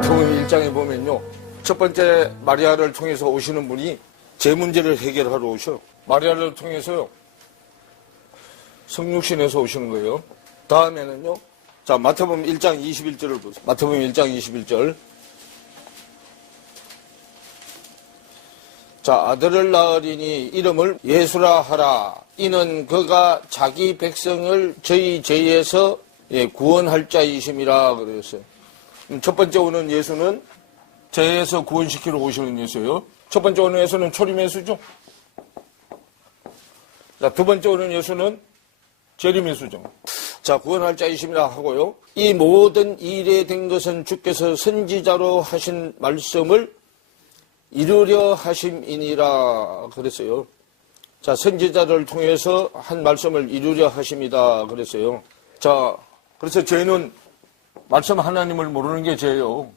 마태복음 1장에 보면요, 첫 번째 마리아를 통해서 오시는 분이 제 문제를 해결하러 오셔. 마리아를 통해서요, 성육신에서 오시는 거예요. 다음에는요, 자, 마태복음 1장 21절을 보세요. 마태복음 1장 21절. 자, 아들을 낳으리니 이름을 예수라 하라. 이는 그가 자기 백성을 저희 죄에서 구원할 자이심이라 그랬어요. 첫 번째 오는 예수는 죄에서 구원시키러 오시는 예수예요. 첫 번째 오는 예수는 초림 예수죠. 자, 두 번째 오는 예수는 재림 예수죠. 자, 구원할 자이심이라 하고요. 이 모든 일에 된 것은 주께서 선지자로 하신 말씀을 이루려 하심이니라 그랬어요. 자, 선지자를 통해서 한 말씀을 이루려 하심이다 그랬어요. 자, 그래서 죄는 말씀 하나님을 모르는 게 죄예요.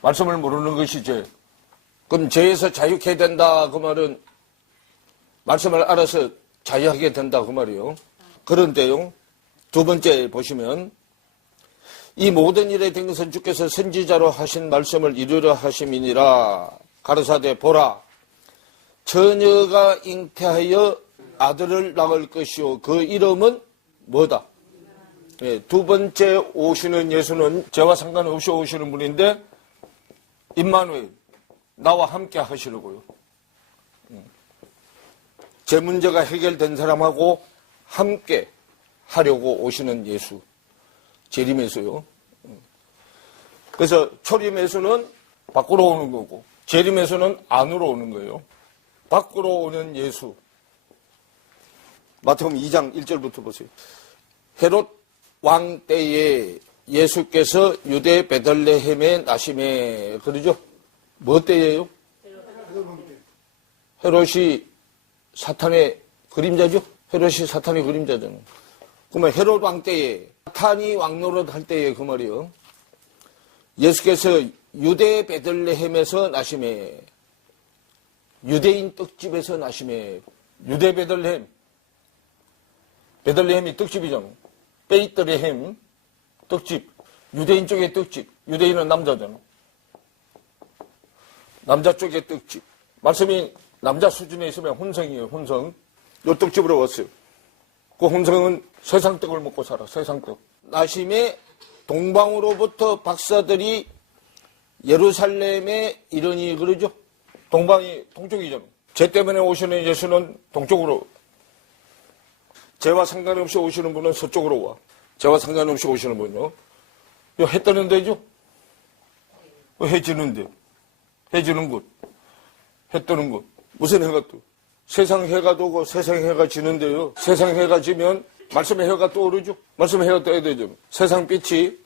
말씀을 모르는 것이 죄. 그럼 죄에서 자유케 된다 그 말은 말씀을 알아서 자유하게 된다 그 말이에요. 그런데요, 두 번째 보시면 이 모든 일에 된 것은 주께서 선지자로 하신 말씀을 이루려 하심이니라. 가로사대 보라, 처녀가 잉태하여 아들을 낳을 것이요 그 이름은 뭐다? 예, 두 번째 오시는 예수는 죄와 상관없이 오시는 분인데 임마누엘, 나와 함께 하시려고요. 제 문제가 해결된 사람하고 함께 하려고 오시는 예수. 재림 예수요. 그래서 초림 예수는 밖으로 오는 거고 재림 예수는 안으로 오는 거예요. 밖으로 오는 예수. 마태복음 2장 1절부터 보세요. 헤롯 왕 때에 예수께서 유대 베들레헴에 나심에, 그러죠? 뭐 때예요? 헤롯이 사탄의 그림자죠? 헤롯이 사탄의 그림자잖아요. 그러면 헤롯 왕 때에, 사탄이 왕노릇 할 때에 그 말이요. 예수께서 유대 베들레헴에서 나심에, 유대인 떡집에서 나심에, 유대 베들레헴, 베들레헴이 떡집이잖아. 베이트레헴, 떡집, 유대인 쪽의 떡집, 유대인은 남자잖아. 남자 쪽의 떡집. 말씀이 남자 수준에 있으면 혼성이에요, 혼성. 요 떡집으로 왔어요. 그 혼성은 세상 떡을 먹고 살아, 세상 떡. 나심에 동방으로부터 박사들이 예루살렘에 이르니, 그러죠? 동방이 동쪽이잖아. 죄 때문에 오시는 예수는 동쪽으로, 죄와 상관없이 오시는 분은 서쪽으로 와. 죄와 상관없이 오시는 분요. 해 뜨는 데죠? 해 지는 데. 해 지는 곳. 해 뜨는 곳. 무슨 해가 떠? 세상 해가 뜨고 세상 해가 지는데요. 세상 해가 지면 말씀의 해가 떠오르죠? 말씀의 해가 떠야 되죠. 세상 빛이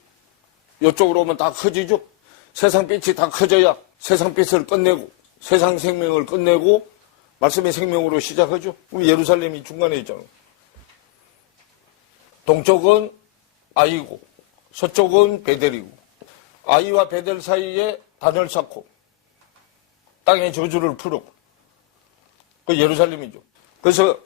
이쪽으로 오면 다 커지죠? 세상 빛이 다 커져야 세상 빛을 끝내고 세상 생명을 끝내고 말씀의 생명으로 시작하죠. 그럼 예루살렘이 중간에 있잖아요. 동쪽은 아이고 서쪽은 베델이고 아이와 베델 사이에 단을 쌓고 땅의 저주를 풀어. 그 예루살렘이죠. 그래서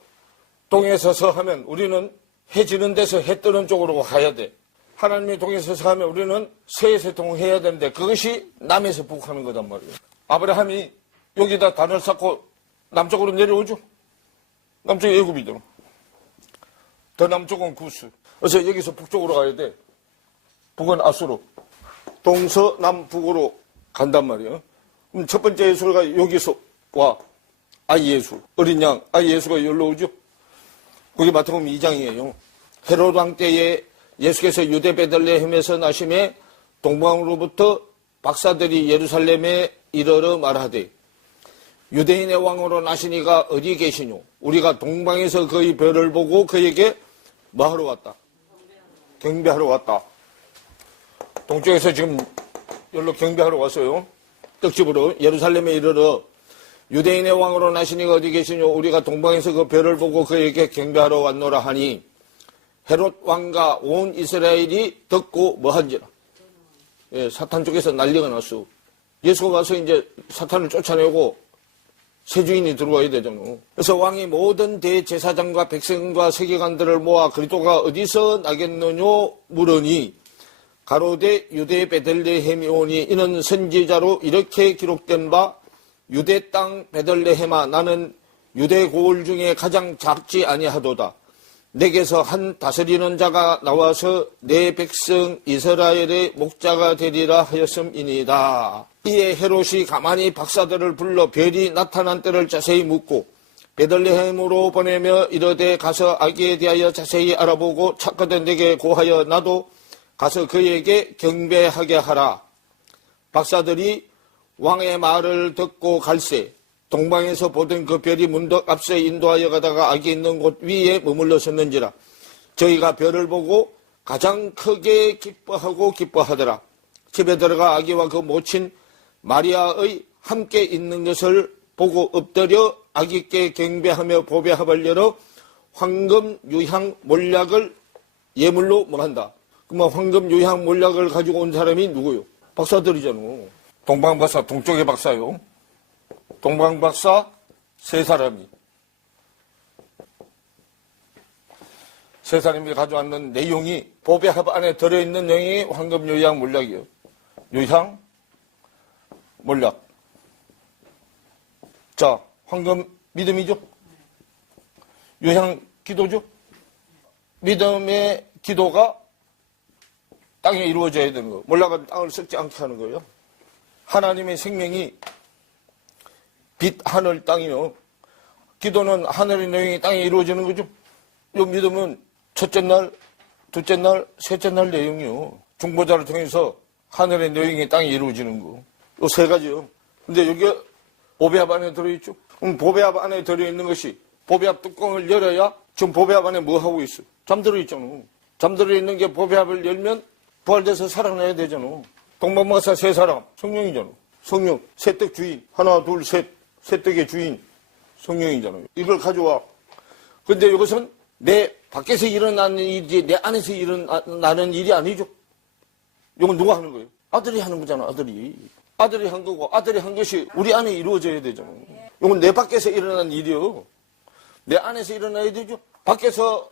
동에 서서 하면 우리는 해 지는 데서 해 뜨는 쪽으로 가야 돼. 하나님의 동에 서서 하면 우리는 서에서 동해야 되는데 그것이 남에서 북하는 거단 말이에요. 아브라함이 여기다 단을 쌓고 남쪽으로 내려오죠. 남쪽이 애굽이잖아. 더 남쪽은 구스. 그래서 여기서 북쪽으로 가야 돼. 북은 아수로. 동서남북으로 간단 말이에요. 그럼 첫 번째 예수가 여기서 와. 아이 예수. 어린 양. 아이 예수가 여기로 오죠. 그게 마태복음 2장이에요. 헤롯 왕 때에 예수께서 유대 베들레헴에서 나심에 동방으로부터 박사들이 예루살렘에 이르러 말하되 유대인의 왕으로 나시니가 어디 계시뇨? 우리가 동방에서 그의 별을 보고 그에게 뭐 하러 왔다? 경배하러 왔다. 동쪽에서 지금 여기로 경배하러 왔어요. 떡집으로 예루살렘에 이르러 유대인의 왕으로 나시니가 어디 계시뇨? 우리가 동방에서 그 별을 보고 그에게 경배하러 왔노라 하니 헤롯 왕과 온 이스라엘이 듣고 뭐한지라. 예, 사탄 쪽에서 난리가 났어. 예수가 와서 이제 사탄을 쫓아내고 새 주인이 들어와야 되잖아. 그래서 왕이 모든 대제사장과 백성과 세계관들을 모아 그리스도가 어디서 나겠느냐 물으니 가로되 유대 베들레헴이 오니 이는 선지자로 이렇게 기록된 바 유대 땅 베들레헴아 나는 유대 고을 중에 가장 작지 아니하도다. 내게서 한 다스리는 자가 나와서 내 백성 이스라엘의 목자가 되리라 하였음이니이다. 이에 헤롯이 가만히 박사들을 불러 별이 나타난 때를 자세히 묻고 베들레헴으로 보내며 이르되 가서 아기에 대하여 자세히 알아보고 찾거든 내게 고하여 나도 가서 그에게 경배하게 하라. 박사들이 왕의 말을 듣고 갈새 동방에서 보던 그 별이 문득 앞서 인도하여 가다가 아기 있는 곳 위에 머물러 섰는지라. 저희가 별을 보고 가장 크게 기뻐하더라. 집에 들어가 아기와 그 모친 마리아의 함께 있는 것을 보고 엎드려 아기께 경배하며 보배합을 열어 황금 유향 몰약을 예물로 뭐한다. 그러면 황금 유향 몰약을 가지고 온 사람이 누구요? 박사들이잖아. 동방박사, 동쪽의 박사요. 동방박사 세 사람이 가져왔는 내용이 보배합 안에 들어있는 내용이 황금 유향 몰약이에요. 유향 몰약. 자, 황금 믿음이죠. 유향 기도죠. 믿음의 기도가 땅에 이루어져야 되는 거. 몰락은 땅을 썩지 않게 하는 거예요. 하나님의 생명이 빛, 하늘, 땅이요. 기도는 하늘의 내용이 땅에 이루어지는 거죠. 이 믿음은 첫째 날, 둘째 날, 셋째 날 내용이요. 중보자를 통해서 하늘의 내용이 땅에 이루어지는 거. 이 세 가지요. 근데 여기 보배합 안에 들어있죠. 그럼 보배합 안에 들어있는 것이 보배합 뚜껑을 열어야 지금 보배합 안에 뭐 하고 있어? 잠들어 있잖아. 잠들어 있는 게 보배합을 열면 부활돼서 살아나야 되잖아. 동방박사 세 사람, 성령이잖아. 성령, 세떡 주인. 하나, 둘, 셋. 세떡의 주인. 성령이잖아요. 이걸 가져와. 근데 이것은 내 밖에서 일어나는 일이지 내 안에서 일어나는 일이 아니죠. 이건 누가 하는 거예요? 아들이 하는 거잖아, 아들이. 아들이 한 거고, 아들이 한 것이 우리 안에 이루어져야 되잖아. 이건 내 밖에서 일어나는 일이요. 내 안에서 일어나야 되죠. 밖에서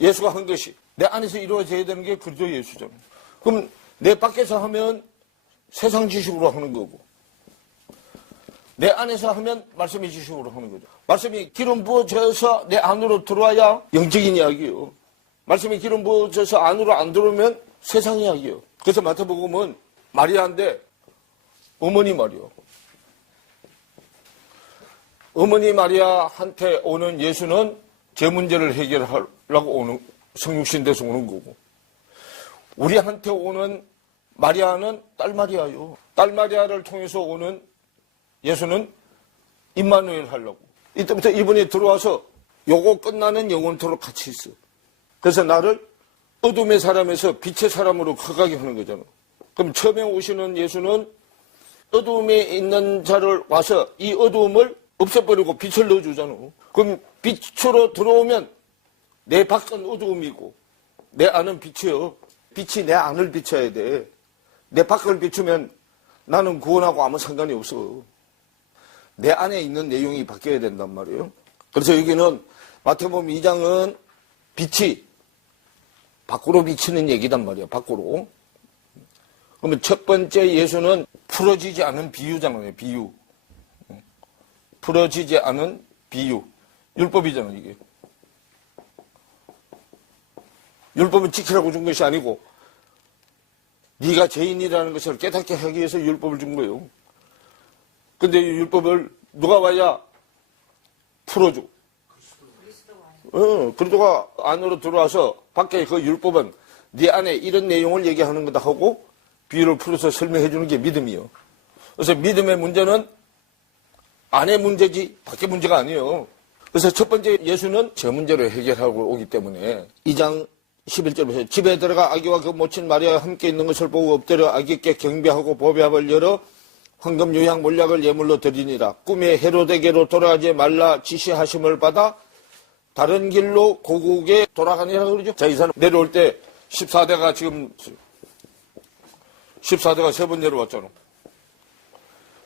예수가 한 것이 내 안에서 이루어져야 되는 게 그리스도 예수잖아. 그럼 내 밖에서 하면 세상 지식으로 하는 거고, 내 안에서 하면 말씀의 지식으로 하는 거죠. 말씀이 기름 부어져서 내 안으로 들어와야 영적인 이야기예요. 말씀이 기름 부어져서 안으로 안 들어오면 세상 이야기예요. 그래서 마태복음은 마리아인데 어머니 마리아. 어머니 마리아한테 오는 예수는 제 문제를 해결하려고 오는 성육신 돼서 오는 거고, 우리한테 오는 마리아는 딸 마리아요. 딸 마리아를 통해서 오는 예수는 임마누엘 하려고. 이때부터 이분이 들어와서 요거 끝나는 영원토록 같이 있어. 그래서 나를 어둠의 사람에서 빛의 사람으로 커가게 하는 거잖아. 그럼 처음에 오시는 예수는 어둠에 있는 자를 와서 이 어둠을 없애버리고 빛을 넣어주잖아. 그럼 빛으로 들어오면 내 밖은 어두움이고 내 안은 빛이요. 빛이 내 안을 비춰야 돼. 내 밖을 비추면 나는 구원하고 아무 상관이 없어. 내 안에 있는 내용이 바뀌어야 된단 말이에요. 그래서 여기는 마태복음 2장은 빛이 밖으로 비치는 얘기단 말이에요. 밖으로. 그러면 첫 번째 예수는 풀어지지 않은 비유잖아요. 비유. 풀어지지 않은 비유. 율법이잖아요, 이게. 율법은 지키라고 준 것이 아니고 네가 죄인이라는 것을 깨닫게 하기 위해서 율법을 준 거예요. 근데 이 율법을 누가 와야 풀어줘? 그리스도가 안으로 들어와서 밖에 그 율법은 네 안에 이런 내용을 얘기하는 거다 하고 비유를 풀어서 설명해 주는 게 믿음이에요. 그래서 믿음의 문제는 안의 문제지 밖의 문제가 아니에요. 그래서 첫 번째 예수는 제 문제를 해결하고 오기 때문에 2장 11절부터 집에 들어가 아기와 그 모친 마리아와 함께 있는 것을 보고 엎드려 아기께 경배하고 보배합을 열어 황금 유향 몰약을 예물로 드리니라. 꿈에 헤로데게로 돌아가지 말라 지시하심을 받아 다른 길로 고국에 돌아가니라 그러죠. 자, 이 사람 내려올 때 14대가 지금 14대가 세 번 내려왔잖아.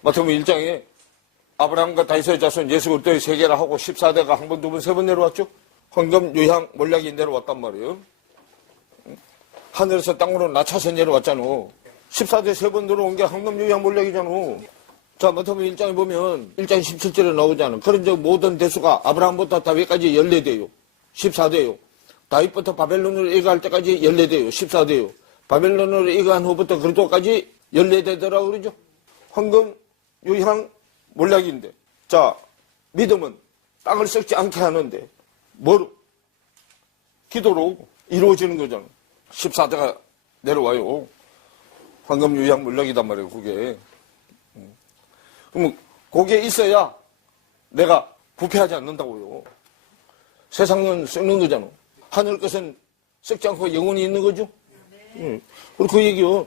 마태복음 1장에 아브라함과 다윗의 자손 예수 그리스도의 세계라 하고 14대가 한 번, 두 번, 세 번 내려왔죠. 황금 유향 몰약이 내려왔단 말이에요. 하늘에서 땅으로 낮춰서 내려왔잖아. 14대 세 번 들어온 게 황금유향몰락이잖아. 자, 마태복음 1장에 보면 1장 17절에 나오잖아. 그런 저 모든 대수가 아브라함부터 다윗까지 14대요. 14대요. 다윗부터 바벨론으로 이가할 때까지 14대요. 14대요. 바벨론으로 이가한 후부터 그리스도까지 14대더라고 그러죠. 황금, 유향, 몰락인데. 자, 믿음은 땅을 썩지 않게 하는데 뭐로? 기도로 이루어지는 거잖아. 14대가 내려와요. 황금, 유향, 몰락이단 말이에요, 그게. 그럼 그게 있어야 내가 부패하지 않는다고요. 세상은 썩는 거잖아. 하늘 것은 썩지 않고 영원히 있는 거죠. 그리고 그 얘기요.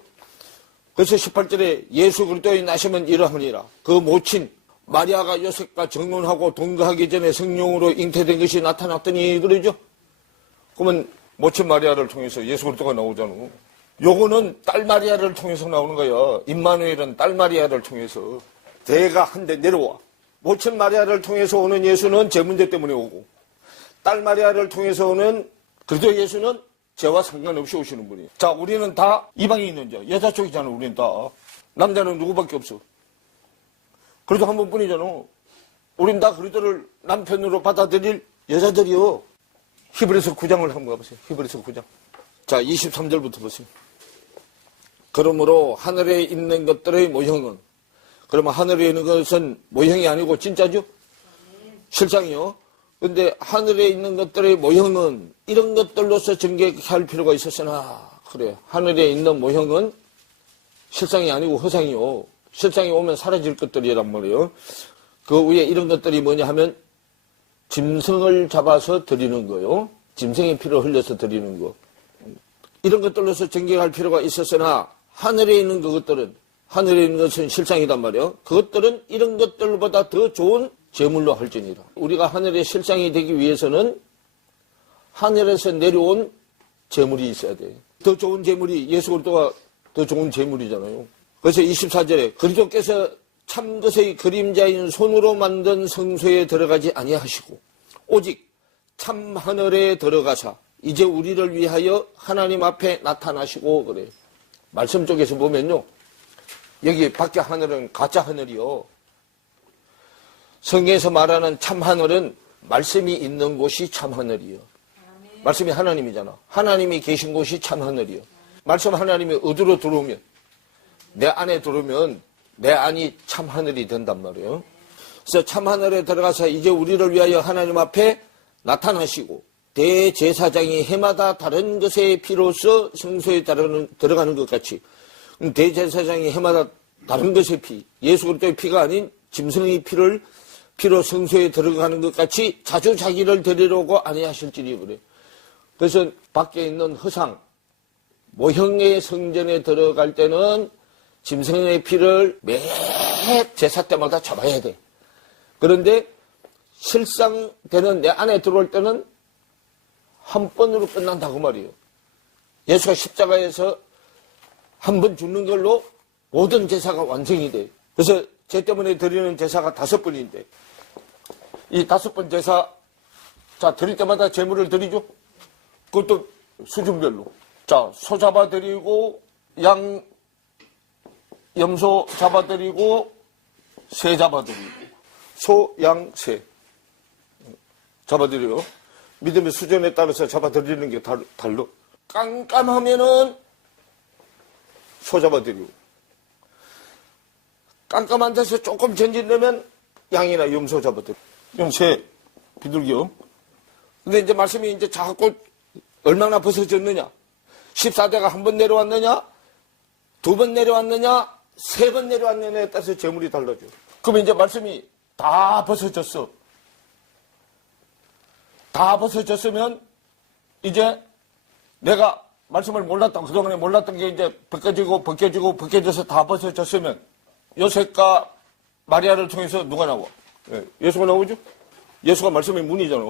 그래서 18절에 예수 그리스도의 나심은 이러하니라. 그 모친 마리아가 요셉과 정론하고 동거하기 전에 성령으로 잉태된 것이 나타났더니 그러죠. 그러면 모친 마리아를 통해서 예수 그리스도가 나오잖아. 요거는 딸 마리아를 통해서 나오는 거야. 임마누엘은 딸 마리아를 통해서. 대가 한 대 내려와. 모친 마리아를 통해서 오는 예수는 제 문제 때문에 오고, 딸 마리아를 통해서 오는 그리스도 예수는 죄와 상관없이 오시는 분이에요. 자, 우리는 다 이방인인 자, 여자 쪽이잖아. 우리는 다. 남자는 누구밖에 없어. 그래도 한 번뿐이잖아. 우린 다 그리스도를 남편으로 받아들일 여자들이요. 히브리서 9장을 한번 가보세요. 히브리서 9장. 자, 23절부터 보세요. 그러므로 하늘에 있는 것들의 모형은, 그러면 하늘에 있는 것은 모형이 아니고 진짜죠? 실상이요. 근데 하늘에 있는 것들의 모형은 이런 것들로서 전개할 필요가 있었으나, 그래요. 하늘에 있는 모형은 실상이 아니고 허상이요. 실상이 오면 사라질 것들이란 말이에요. 그 위에 이런 것들이 뭐냐 하면 짐승을 잡아서 드리는 거요. 짐승의 피를 흘려서 드리는 거. 이런 것들로서 전개할 필요가 있었으나 하늘에 있는 그것들은, 하늘에 있는 것은 실상이단 말이에요. 그것들은 이런 것들보다 더 좋은 제물로 할지니라. 우리가 하늘의 실상이 되기 위해서는 하늘에서 내려온 제물이 있어야 돼요. 더 좋은 제물이 예수 그리스도가 더 좋은 제물이잖아요. 그래서 24절에 그리스도께서 참 것의 그림자인 손으로 만든 성소에 들어가지 아니하시고 오직 참 하늘에 들어가사 이제 우리를 위하여 하나님 앞에 나타나시고 그래요. 말씀 쪽에서 보면요. 여기 밖에 하늘은 가짜 하늘이요. 성경에서 말하는 참 하늘은 말씀이 있는 곳이 참 하늘이요. 말씀이 하나님이잖아. 하나님이 계신 곳이 참 하늘이요. 말씀 하나님이 어디로 들어오면, 내 안에 들어오면 내 안이 참 하늘이 된단 말이에요. 그래서 참 하늘에 들어가서 이제 우리를 위하여 하나님 앞에 나타나시고 대제사장이 해마다 다른 것의 피로서 성소에 들어가는 것 같이, 대제사장이 해마다 다른 것의 피, 예수 그리스도의 피가 아닌 짐승의 피로 성소에 들어가는 것 같이 자주 자기를 드리려고 아니하실지니 그래. 그래서 밖에 있는 허상, 모형의 성전에 들어갈 때는 짐승의 피를 매 제사 때마다 잡아야 돼. 그런데 실상되는 내 안에 들어올 때는 한 번으로 끝난다고 말이에요. 예수가 십자가에서 한 번 죽는 걸로 모든 제사가 완성이 돼. 그래서 죄 때문에 드리는 제사가 5번인데 이 5번 제사, 자, 드릴 때마다 제물을 드리죠. 그것도 수준별로. 자, 소 잡아드리고 염소 잡아드리고 새 잡아드리고 소, 양, 새 잡아드려요. 믿음의 수준에 따라서 잡아드리는 게 달라. 깜깜하면은 소 잡아드리고, 깜깜한 데서 조금 전진되면 양이나 염소 잡아드리고, 새, 비둘기요. 근데 이제 말씀이 이제 자꾸 얼마나 벗어졌느냐? 14대가 한 번 내려왔느냐? 2번 내려왔느냐? 3번 내려왔느냐에 따라서 제물이 달라져. 그러면 이제 말씀이 다 벗어졌어. 다 벗어졌으면 이제 내가 말씀을 몰랐던, 그동안에 몰랐던 게 이제 벗겨져서 다 벗어졌으면 요셉과 마리아를 통해서 누가 나와? 예수가 나오죠? 예수가 말씀의 문이잖아.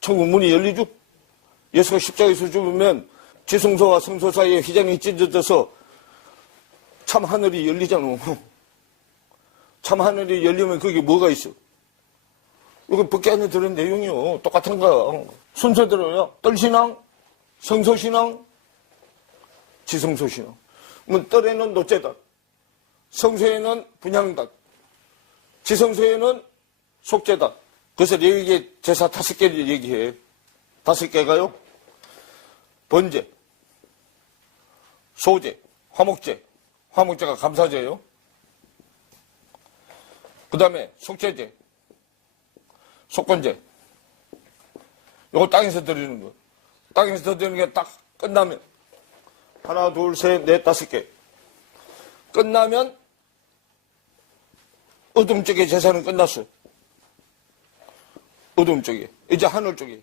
천국 문이 열리죠? 예수가 십자가에서 죽으면 지성소와 성소 사이에 휘장이 찢어져서 참 하늘이 열리잖아. 참 하늘이 열리면 거기 뭐가 있어? 여기 밖에 안에 들은 내용이요. 똑같은 거야. 순서대로요. 뜰신앙, 성소신앙, 지성소신앙. 그러면 뜰에는 노제단, 성소에는 분향단, 지성소에는 속제단. 그래서 레위기의 제사 5개를 얘기해. 5개가요. 번제, 소제, 화목제. 화목제가 감사제예요. 그 다음에 속제제, 속건제. 요거 땅에서 드리는 거. 땅에서 드리는 게 딱 끝나면 하나, 둘, 셋, 넷, 5개. 끝나면 어둠 쪽의 제사는 끝났어요. 어둠 쪽에. 이제 하늘 쪽에.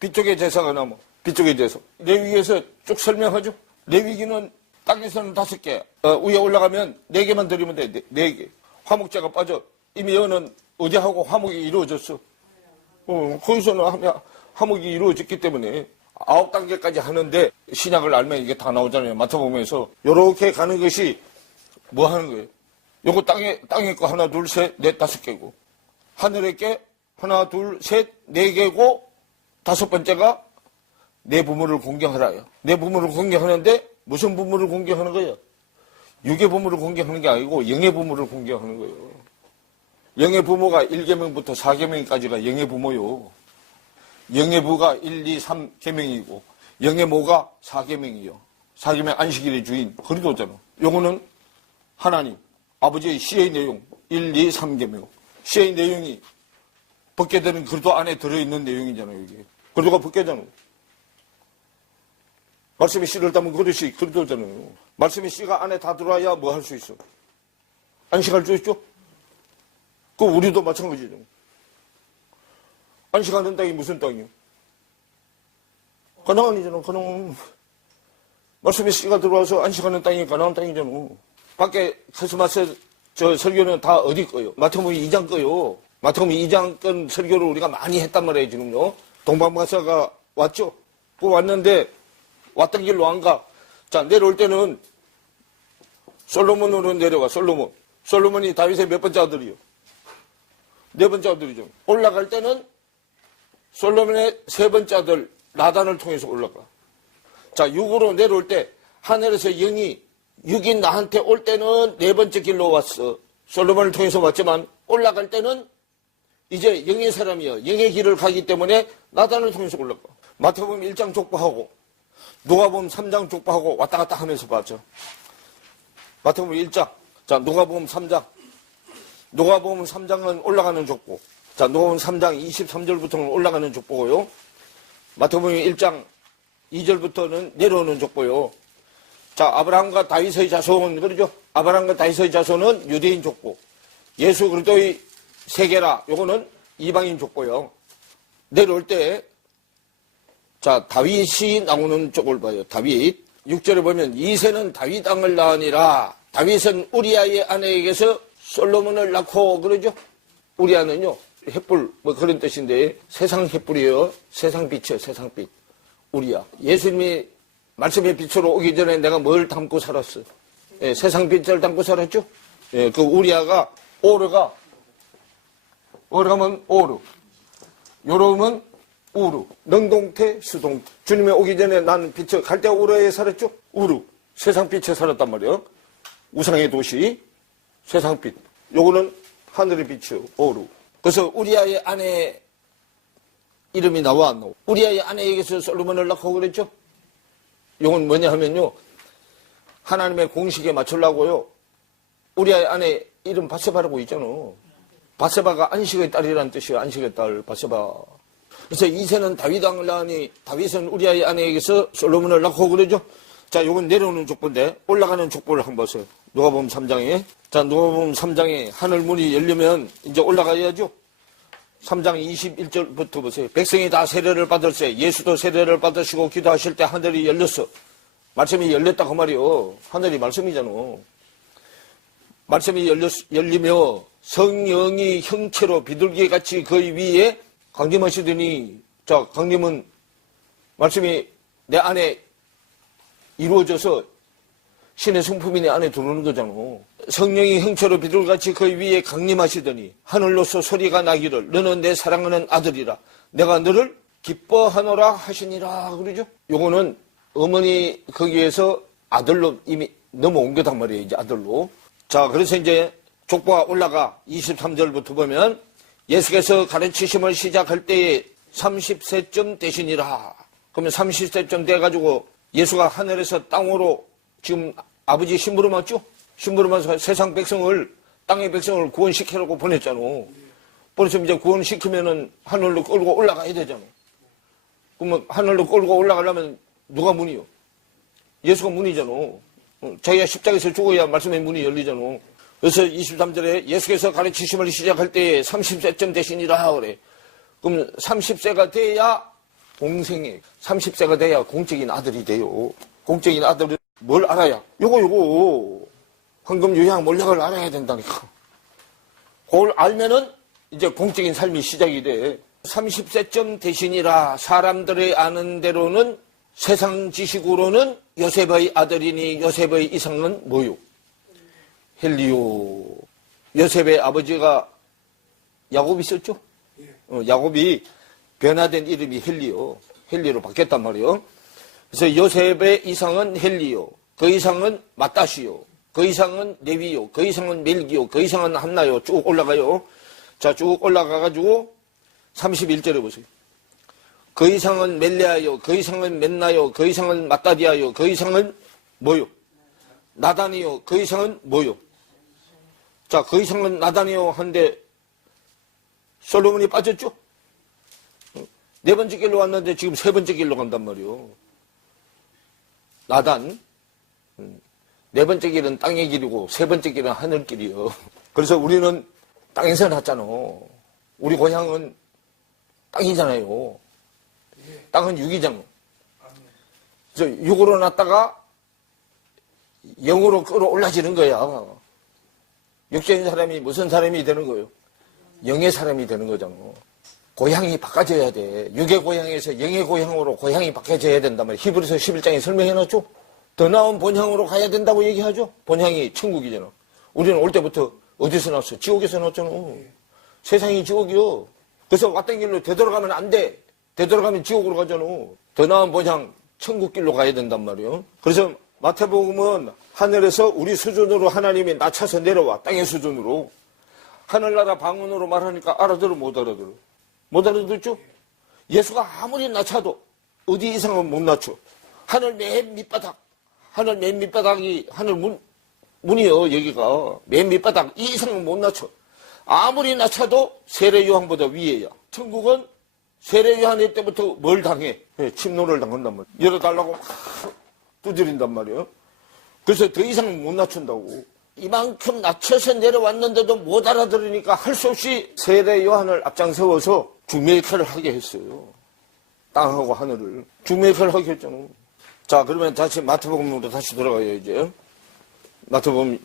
빛 쪽의 제사가 남아. 빛 쪽의 제사. 레위기에서 쭉 설명하죠. 레위기는 땅에서는 5개. 위에 올라가면 4개만 드리면 돼. 4개. 화목제가 빠져. 이미 여는 어제하고 화목이 이루어졌어. 거기서는 화목이 이루어졌기 때문에 9단계까지 하는데 신약을 알면 이게 다 나오잖아요. 마태복음에서. 요렇게 가는 것이 뭐 하는 거예요? 요거 땅에 거 하나, 둘, 셋, 넷, 5개고. 하늘에 게 하나, 둘, 셋, 4개고 5번째가 내 부모를 공경하라요. 내 부모를 공경하는데 무슨 부모를 공경하는 거예요? 육의 부모를 공경하는 게 아니고 영의 부모를 공경하는 거예요. 영의 부모가 1계명부터 4계명까지가 영의 부모요. 영의 부가 1, 2, 3계명이고 영의 모가 4계명이요. 4계명 안식일의 주인 그리도잖아. 요거는 하나님 아버지의 시의 내용 1, 2, 3계명. 시의 내용이 벗게 되는 그리도 안에 들어있는 내용이잖아요. 이게 그리도가 벗게잖아. 말씀의 씨를 담은 그릇이 그리도잖아요. 말씀의 씨가 안에 다 들어와야 뭐 할 수 있어? 안식할 수 있죠? 그 우리도 마찬가지죠. 안식하는 땅이 무슨 땅이요? 가나안이잖아. 가나안. 말씀의 씨가 들어와서 안식하는 땅이 가나안 땅이잖아. 밖에 크리스마스 설교는 다 어디 거요? 마태복음 2장 거요. 마태복음 2장 건 설교를 우리가 많이 했단 말이에요. 지금요. 동방박사가 왔죠. 그 왔는데 왔던 길로 안 가. 자, 내려올 때는 솔로몬으로 내려가. 솔로몬이 다윗의 몇 번째 아들이요? 4번째 아들이죠. 올라갈 때는 솔로몬의 3번째 아들 나단을 통해서 올라가. 자, 6으로 내려올 때 하늘에서 영이 6인 나한테 올 때는 4번째 길로 왔어. 솔로몬을 통해서 왔지만 올라갈 때는 이제 영의 사람이요. 영의 길을 가기 때문에 나단을 통해서 올라가. 마태복음 1장 족보하고 누가복음 3장 족보하고 왔다 갔다 하면서 봤죠. 마태복음 1장. 자, 누가복음 3장. 누가복음 3장은 올라가는 족보. 자, 누가복음 3장 23절부터는 올라가는 족보고요. 마태복음 1장 2절부터는 내려오는 족보요. 자, 아브라함과 다윗의 자손, 그러죠? 아브라함과 다윗의 자손은 유대인 족보. 예수 그리스도의 세계라, 요거는 이방인 족보요. 내려올 때, 자, 다윗이 나오는 쪽을 봐요. 다윗. 6절에 보면, 이새는 다윗 왕을 낳으니라. 다윗은 우리아의 아내에게서 솔로몬을 낳고, 그러죠? 우리아는요, 햇불, 뭐 그런 뜻인데, 세상 햇불이에요. 세상 빛이에요, 세상 빛. 우리아. 예수님이 말씀의 빛으로 오기 전에 내가 뭘 담고 살았어? 예, 세상 빛을 담고 살았죠? 예, 그 우리아가, 오르가면 오르. 요름은 우르. 능동태, 수동태. 주님이 오기 전에 나는 빛을, 갈대 우르에 살았죠? 우르. 세상 빛에 살았단 말이에요. 우상의 도시, 세상 빛. 요거는 하늘의 빛이요, 오르. 그래서 우리아의 아내 이름이 나와 안 나와? 우리아의 아내에게서 솔로몬을 낳고 그랬죠? 요건 뭐냐 하면요. 하나님의 공식에 맞추려고요. 우리아의 아내 이름 바세바라고 있잖아. 바세바가 안식의 딸이라는 뜻이에요. 안식의 딸, 바세바. 그래서 이새는 다윗 왕을 낳으니 다윗은 우리아의 아내에게서 솔로몬을 낳고 그러죠. 자, 요건 내려오는 족보인데 올라가는 족보를 한번 보세요. 누가복음 3장에. 자, 누가복음 3장에 하늘문이 열리면 이제 올라가야죠. 3장 21절부터 보세요. 백성이 다 세례를 받을세. 예수도 세례를 받으시고 기도하실 때 하늘이 열렸어. 말씀이 열렸다 그 말이요. 하늘이 말씀이잖아. 말씀이 열리며 성령이 형체로 비둘기같이 거의 위에 강림하시더니, 자, 강림은 말씀이 내 안에 이루어져서 신의 성품이 내 안에 들어오는 거잖아. 성령이 형체로 비둘기같이 거의 위에 강림하시더니 하늘로서 소리가 나기를 너는 내 사랑하는 아들이라 내가 너를 기뻐하노라 하시니라 그러죠. 요거는 어머니 거기에서 아들로 이미 넘어온 거단 말이에요. 이제 아들로. 자, 그래서 이제 족보가 올라가 23절부터 보면 예수께서 가르치심을 시작할 때에 30세쯤 되시니라. 그러면 30세쯤 돼가지고 예수가 하늘에서 땅으로 지금 아버지 심부름했죠? 심부름해서 세상 백성을, 땅의 백성을 구원시키라고 보냈잖아. 보내서 이제 구원시키면은 하늘로 끌고 올라가야 되잖아. 그러면 하늘로 끌고 올라가려면 누가 문이요? 예수가 문이잖아. 자기가 십자가에서 죽어야 말씀의 문이 열리잖아. 그래서 23절에 예수께서 가르치심을 시작할 때에 30세쯤 되시니라 그래. 그럼 30세가 돼야 공생애, 30세가 돼야 공적인 아들이 돼요. 공적인 아들은 뭘 알아야? 요거 황금 유향 몰약을 알아야 된다니까. 그걸 알면은 이제 공적인 삶이 시작이 돼. 30세쯤 되시니라. 사람들의 아는 대로는 세상 지식으로는 요셉의 아들이니 요셉의 이상은 뭐요? 헬리오. 요셉의 아버지가 야곱이 있었죠? 야곱이 변화된 이름이 헬리오. 헬리오로 바뀌었단 말이에요. 그래서 요셉의 이상은 헬리오. 그 이상은 마따시오. 그 이상은 레위요. 그 이상은 멜기요. 그 이상은 한나요. 쭉 올라가요. 자, 쭉 올라가가지고 31절에 보세요. 그 이상은 멜레아요. 그 이상은 맨나요. 그 이상은 마따디아요. 그 이상은 뭐요? 나단이요. 그 이상은 뭐요? 자, 그 이상은 나단이요. 한데 솔로몬이 빠졌죠? 네 번째 길로 왔는데 지금 세 번째 길로 간단 말이요. 나단. 네 번째 길은 땅의 길이고 세 번째 길은 하늘길이요. 그래서 우리는 땅에서 났잖아. 우리 고향은 땅이잖아요. 땅은 육이잖아. 그래서 육으로 났다가 영으로 끌어올라지는 거야. 육적인 사람이 무슨 사람이 되는 거예요? 영의 사람이 되는 거잖아. 고향이 바꿔져야 돼. 육의 고향에서 영의 고향으로 고향이 바꿔져야 된단 말이야. 히브리서 11장에 설명해놨죠? 더 나은 본향으로 가야 된다고 얘기하죠? 본향이 천국이잖아. 우리는 올 때부터 어디서 나왔어? 지옥에서 나왔잖아. 세상이 지옥이요. 그래서 왔던 길로 되돌아가면 안 돼. 되돌아가면 지옥으로 가잖아. 더 나은 본향 천국 길로 가야 된단 말이에요. 그래서 마태복음은 하늘에서 우리 수준으로 하나님이 낮춰서 내려와. 땅의 수준으로. 하늘나라 방언으로 말하니까 알아들어 못 알아들어? 못 알아듣죠? 예수가 아무리 낮춰도 어디 이상은 못 낮춰. 하늘 맨 밑바닥. 하늘 맨 밑바닥이 하늘 문이요. 여기가 맨 밑바닥. 이 이상은 못 낮춰. 아무리 낮춰도 세례요한보다 위에야. 천국은 세례요한 때부터 뭘 당해? 침노를 당한단 말이야. 열어달라고 두드린단 말이에요. 그래서 더 이상은 못 낮춘다고. 이만큼 낮춰서 내려왔는데도 못 알아들으니까 할 수 없이 세례요한을 앞장세워서 중매역할을 하게 했어요. 땅하고 하늘을. 중매역할을 하게 했잖아. 자, 그러면 다시 마태복음으로 다시 돌아가요, 이제. 마태복음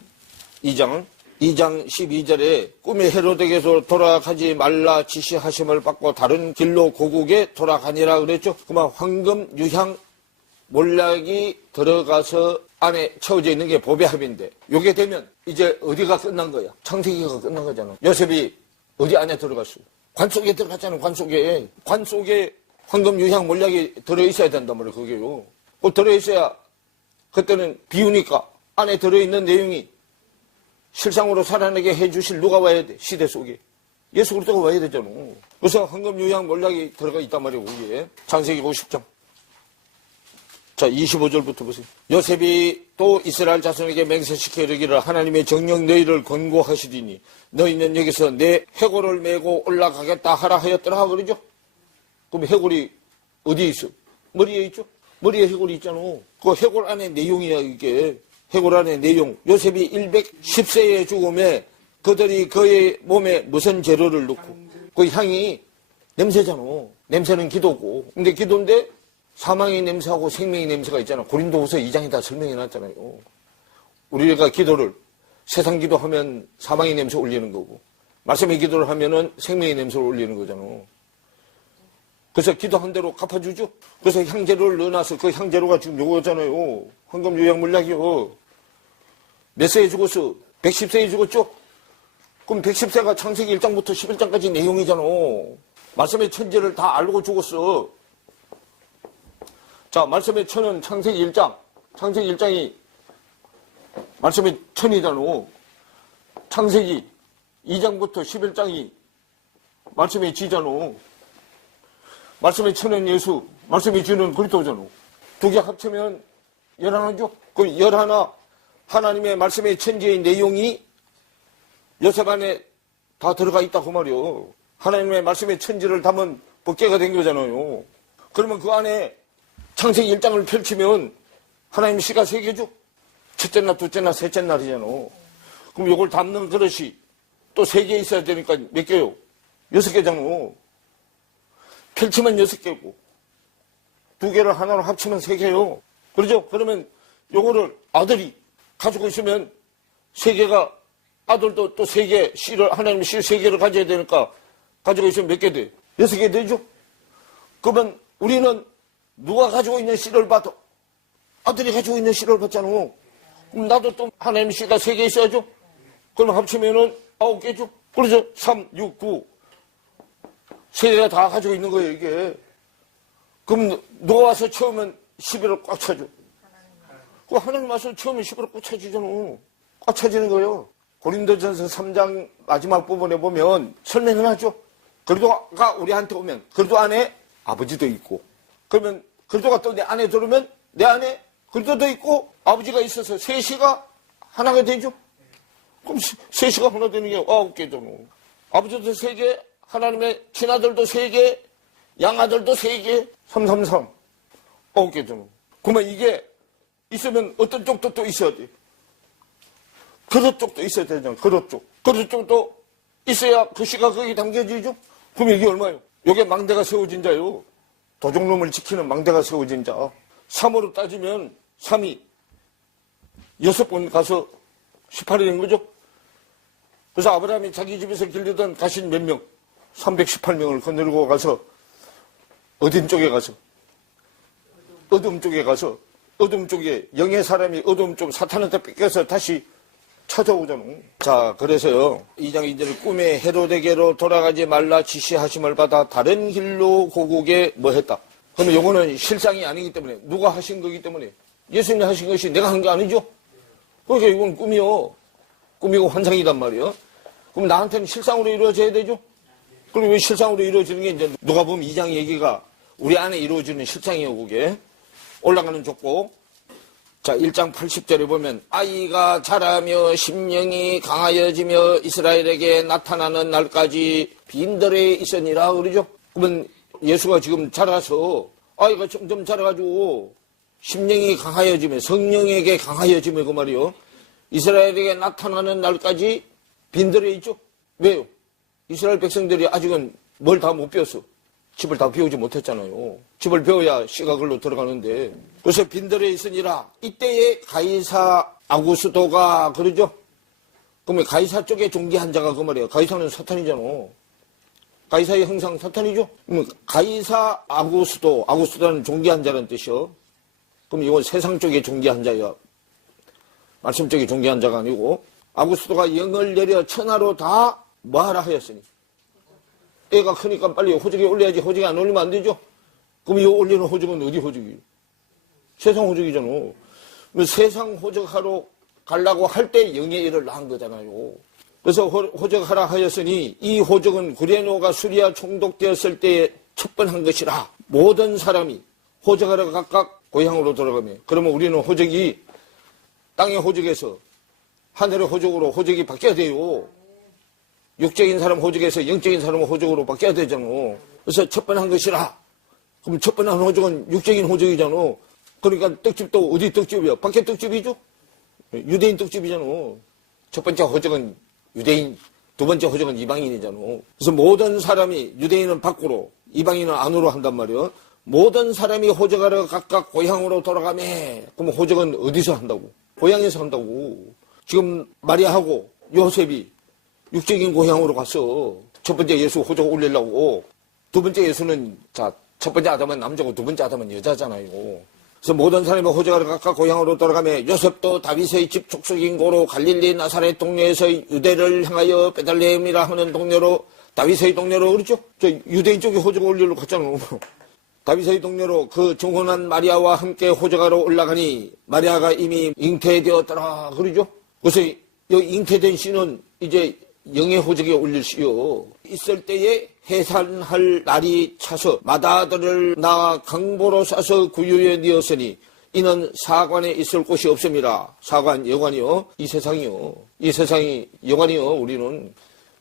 2장 12절에 꿈에 헤로데게서 돌아가지 말라 지시하심을 받고 다른 길로 고국에 돌아가니라 그랬죠. 그만 황금 유향 몰락이 들어가서 안에 채워져 있는 게 보배합인데 요게 되면 이제 어디가 끝난 거야? 창세기가 끝난 거잖아. 요셉이 어디 안에 들어갔어? 관 속에 들어갔잖아. 관 속에 황금 유향 몰락이 들어있어야 된단 말이야. 그게요. 꼭 들어있어야 그때는 비우니까 안에 들어있는 내용이 실상으로 살아나게 해주실 누가 와야 돼? 시대 속에. 예수 그리스도가 와야 되잖아. 그래서 황금 유향 몰락이 들어가 있단 말이에요. 거기에. 창세기 50장. 자, 25절부터 보세요. 요셉이 또 이스라엘 자손에게 맹세시켜 이르기를 하나님의 정령 너희를 권고하시리니 너희는 여기서 내 해골을 메고 올라가겠다 하라 하였더라 그러죠. 그럼 해골이 어디에 있어? 머리에 있죠? 머리에 해골이 있잖아. 그 해골 안에 내용이야 이게. 해골 안에 내용. 요셉이 110세에 죽음에 그들이 그의 몸에 무슨 재료를 넣고 그 향이 냄새잖아. 냄새는 기도고. 근데 기도인데 사망의 냄새하고 생명의 냄새가 있잖아. 고린도후서 2장에 다 설명해 놨잖아요. 우리가 기도를 세상 기도하면 사망의 냄새 올리는 거고 말씀의 기도를 하면은 생명의 냄새를 올리는 거잖아. 그래서 기도한 대로 갚아주죠. 그래서 향재료를 넣어놔서 그 향재료가 지금 요거잖아요. 황금 유향 몰락이요. 몇 세에 죽었어? 110세에 죽었죠? 그럼 110세가 창세기 1장부터 11장까지 내용이잖아. 말씀의 천재를 다 알고 죽었어. 자, 말씀의 천은 창세기 1장. 창세기 1장이 말씀의 천이잖아. 창세기 2장부터 11장이 말씀의 지잖아. 말씀의 천은 예수, 말씀의 지는 그리스도잖아. 두 개 합치면 11죠. 그 11, 하나님의 말씀의 천지의 내용이 요셉 안에 다 들어가 있다 그 말이요. 하나님의 말씀의 천지를 담은 법궤가 된 거잖아요. 그러면 그 안에 창세기 1장을 펼치면 하나님 시가 3개죠. 첫째 날, 둘째 날, 셋째 날이잖아. 그럼 이걸 담는 그릇이 또 3개 있어야 되니까 몇 개요? 6개잖아. 펼치면 6개고 2개를 하나로 합치면 3개요. 그러죠? 그러면 요거를 아들이 가지고 있으면 3개가 아들도 또 3개 씨를 하나님의 씨 3개를 가져야 되니까 가지고 있으면 몇 개 돼? 6개 되죠? 그러면 우리는 누가 가지고 있는 씨를 봐도 아들이 가지고 있는 씨를 받잖아. 그럼 나도 또 하나님의 씨가 3개 있어야죠? 그럼 합치면은 9개죠? 그래서 3, 6, 9 3개가 다 가지고 있는 거예요, 이게. 그럼 누가 와서 처음엔 11을 꽉 차죠? 그 하나님 와서 처음에 11을 꽉 차지잖아. 꽉 차지는 거예요. 고린도전서 3장 마지막 부분에 보면 설명을 하죠. 그리스도가 우리한테 오면 그리스도 안에 아버지도 있고, 그러면 그리스도가 또 내 안에 들어오면 내 안에 그리스도도 있고 아버지가 있어서 셋이가 하나가 되죠. 그럼 셋이가 하나 되는 게 9개잖아. 아버지도 3개, 하나님의 친아들도 3개, 양아들도 3개, 333 9개잖아. 그러면 이게 있으면 어떤 쪽도 또 있어야 돼. 그릇 쪽도 있어야 되잖아. 그릇 쪽. 그릇 쪽도 있어야 그 씨가 거기 담겨지죠. 그럼 이게 얼마예요? 이게 망대가 세워진 자요. 도적놈을 지키는 망대가 세워진 자. 3으로 따지면 3이 6번 가서 18이 된 거죠. 그래서 아브라함이 자기 집에서 길르던 가신 몇 명? 318명을 거느리고 가서 어딘 쪽에 가서? 어둠 쪽에 가서, 어둠 쪽에 영의 사람이 어둠 쪽 사탄한테 뺏겨서 다시 찾아오잖아. 자, 그래서요 2장 2절 꿈에 헤로데게로 돌아가지 말라 지시하심을 받아 다른 길로 고국에 뭐 했다. 그러면 요거는 실상이 아니기 때문에 누가 하신 거기 때문에 예수님이 하신 것이 내가 한 게 아니죠. 그러니까 이건 꿈이요. 꿈이고 환상이단 말이에요. 그럼 나한테는 실상으로 이루어져야 되죠. 그럼 왜 실상으로 이루어지는 게 이제 누가 보면 2장 얘기가 우리 안에 이루어지는 실상이에요. 그게 올라가는 족보. 자, 1장 80절에 보면 아이가 자라며 심령이 강하여지며 이스라엘에게 나타나는 날까지 빈들에 있으니라 그러죠. 그러면 예수가 지금 자라서 아이가 점점 자라가지고 심령이 강하여지며 성령에게 강하여지며 그 말이요. 이스라엘에게 나타나는 날까지 빈들에 있죠. 왜요? 이스라엘 백성들이 아직은 뭘 다 못 배웠어. 집을 다 배우지 못했잖아요. 집을 배워야 씨가 글로 들어가는데. 그래서 빈들에 있으니라. 이때에 가이사 아구스도가 그러죠. 그러면 가이사 쪽에 종기한 자가 그 말이에요. 가이사는 사탄이잖아. 가이사의 형상 사탄이죠. 그러면 가이사 아구스도, 아구스도는 종기한 자라는 뜻이요. 그럼 이건 세상 쪽에 종기한 자야. 말씀 쪽에 종기한 자가 아니고. 아구스도가 영을 내려 천하로 다 뭐하라 하였으니. 애가 크니까 빨리 호적에 올려야지. 호적에 안 올리면 안 되죠. 그럼 이 올리는 호적은 어디 호적이에요? 세상 호적이잖아. 세상 호적하러 가려고 할 때 영의 일을 낳은 거잖아요. 그래서 호적하라 하였으니 이 호적은 구레노가 수리아 총독되었을 때에 첩번한 것이라. 모든 사람이 호적하러 각각 고향으로 돌아가며. 그러면 우리는 호적이 땅의 호적에서 하늘의 호적으로 호적이 바뀌어야 돼요. 육적인 사람 호적에서 영적인 사람 호적으로 바뀌어야 되잖아. 그래서 첩번한 것이라. 그럼 첩번한 호적은 육적인 호적이잖아. 그러니까 떡집도 어디 떡집이야? 밖에 떡집이죠? 유대인 떡집이잖아. 첫 번째 호적은 유대인, 두 번째 호적은 이방인이잖아. 그래서 모든 사람이 유대인은 밖으로, 이방인은 안으로 한단 말이야. 모든 사람이 호적하러 각각 고향으로 돌아가며. 그럼 호적은 어디서 한다고? 고향에서 한다고. 지금 마리아하고 요셉이 육적인 고향으로 갔어. 첫 번째 예수 호적 올리려고. 두 번째 예수는, 자, 첫 번째 아담은 남자고 두 번째 아담은 여자잖아요. 그래서 모든 사람이 호적하러 각각 고향으로 돌아가며 요셉도 다윗의 집 족속인 고로 갈릴리 나사렛 동네에서 유대를 향하여 베들레헴이라 하는 동네로 다윗의 동네로 그렇죠? 저 유대인 쪽에 호적 올리러 갔잖아. 다윗의 동료로 그 정혼한 마리아와 함께 호적하러 올라가니 마리아가 이미 잉태되었더라 그러죠. 그래서 이 잉태된 씨는 이제 영의 호적에 올릴 시요. 있을 때에 해산할 날이 차서 마다들을 낳아 강보로 싸서 구유에 넣었으니 이는 사관에 있을 곳이 없습니다. 사관, 여관이요. 이 세상이요. 이 세상이 여관이요. 우리는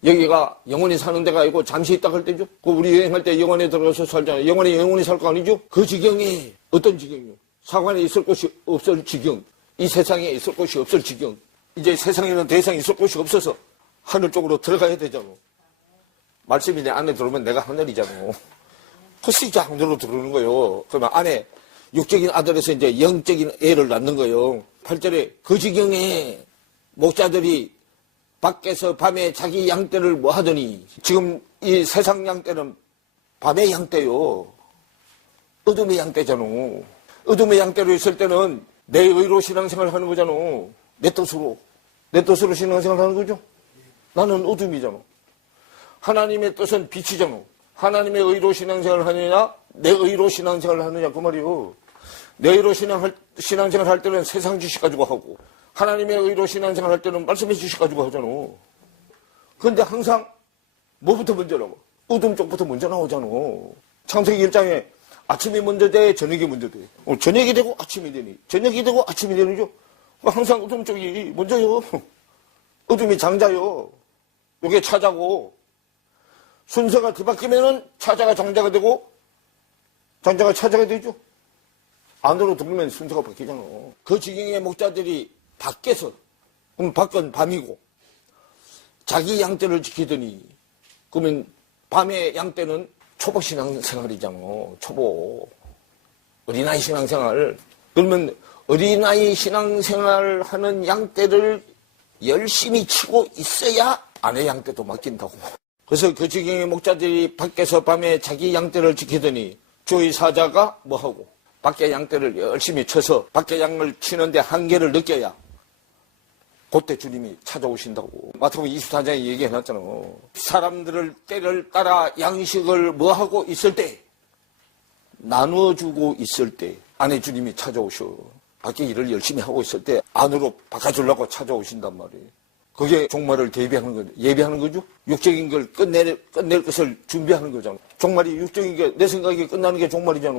여기가 영원히 사는 데가 아니고 잠시 있다 갈 때죠. 그 우리 여행할 때 영원에 들어가서 살잖아요. 영원히 영원히 살 거 아니죠. 그 지경이 어떤 지경이요? 사관에 있을 곳이 없을 지경. 이 세상에 있을 곳이 없을 지경. 이제 세상에는 더 이상 있을 곳이 없어서 하늘 쪽으로 들어가야 되잖아. 말씀이 내 안에 들어오면 내가 하늘이잖아. 그래서 이제 하늘로 들어오는 거예요. 그러면 안에 육적인 아들에서 이제 영적인 애를 낳는 거예요. 8절에 그 지경에 목자들이 밖에서 밤에 자기 양떼를 뭐 하더니 지금 이 세상 양떼는 밤의 양떼요. 어둠의 양떼잖아. 어둠의 양떼로 있을 때는 내 의로 신앙생활을 하는 거잖아. 내 뜻으로 신앙생활을 하는 거죠. 나는 어둠이잖아. 하나님의 뜻은 빛이잖아. 하나님의 의로 신앙생활을 하느냐 내 의로 신앙생활을 하느냐 그 말이요. 내 의로 신앙생활을 할 때는 세상 지식 가지고 하고 하나님의 의로 신앙생활을 할 때는 말씀의 지식 가지고 하잖아. 그런데 항상 뭐부터 먼저 나와? 어둠 쪽부터 먼저 나오잖아. 창세기 1장에 아침이 먼저 돼 저녁이 먼저 돼. 저녁이 되고 아침이 되니 저녁이 되고 아침이 되는죠. 항상 어둠 쪽이 먼저요. 어둠이 장자요. 요게 차자고 순서가 뒤바뀌면은 차자가 장자가 되고 장자가 차자가 되죠. 안으로 들어오면 순서가 바뀌잖아. 그 지경의 목자들이 밖에서, 그럼 밖은 밤이고, 자기 양떼를 지키더니, 그러면 밤의 양떼는 초복 신앙생활이잖아. 초복. 어린아이 신앙생활. 그러면 어린아이 신앙생활 하는 양떼를 열심히 치고 있어야 아내 양떼도 맡긴다고. 그래서 그 지경의 목자들이 밖에서 밤에 자기 양떼를 지키더니 주의 사자가 뭐하고 밖에 양떼를 열심히 쳐서 밖에 양을 치는데 한계를 느껴야 그때 주님이 찾아오신다고. 마태복음 24장에 얘기해놨잖아. 사람들을 때를 따라 양식을 뭐하고 있을 때 나누어주고 있을 때 안에 주님이 찾아오셔. 밖에 일을 열심히 하고 있을 때 안으로 바꿔주려고 찾아오신단 말이에요. 그게 종말을 대비하는 거죠. 예비하는 거죠. 육적인 걸 끝낼 것을 준비하는 거잖아. 종말이 육적인 게 내 생각이 끝나는 게 종말이잖아.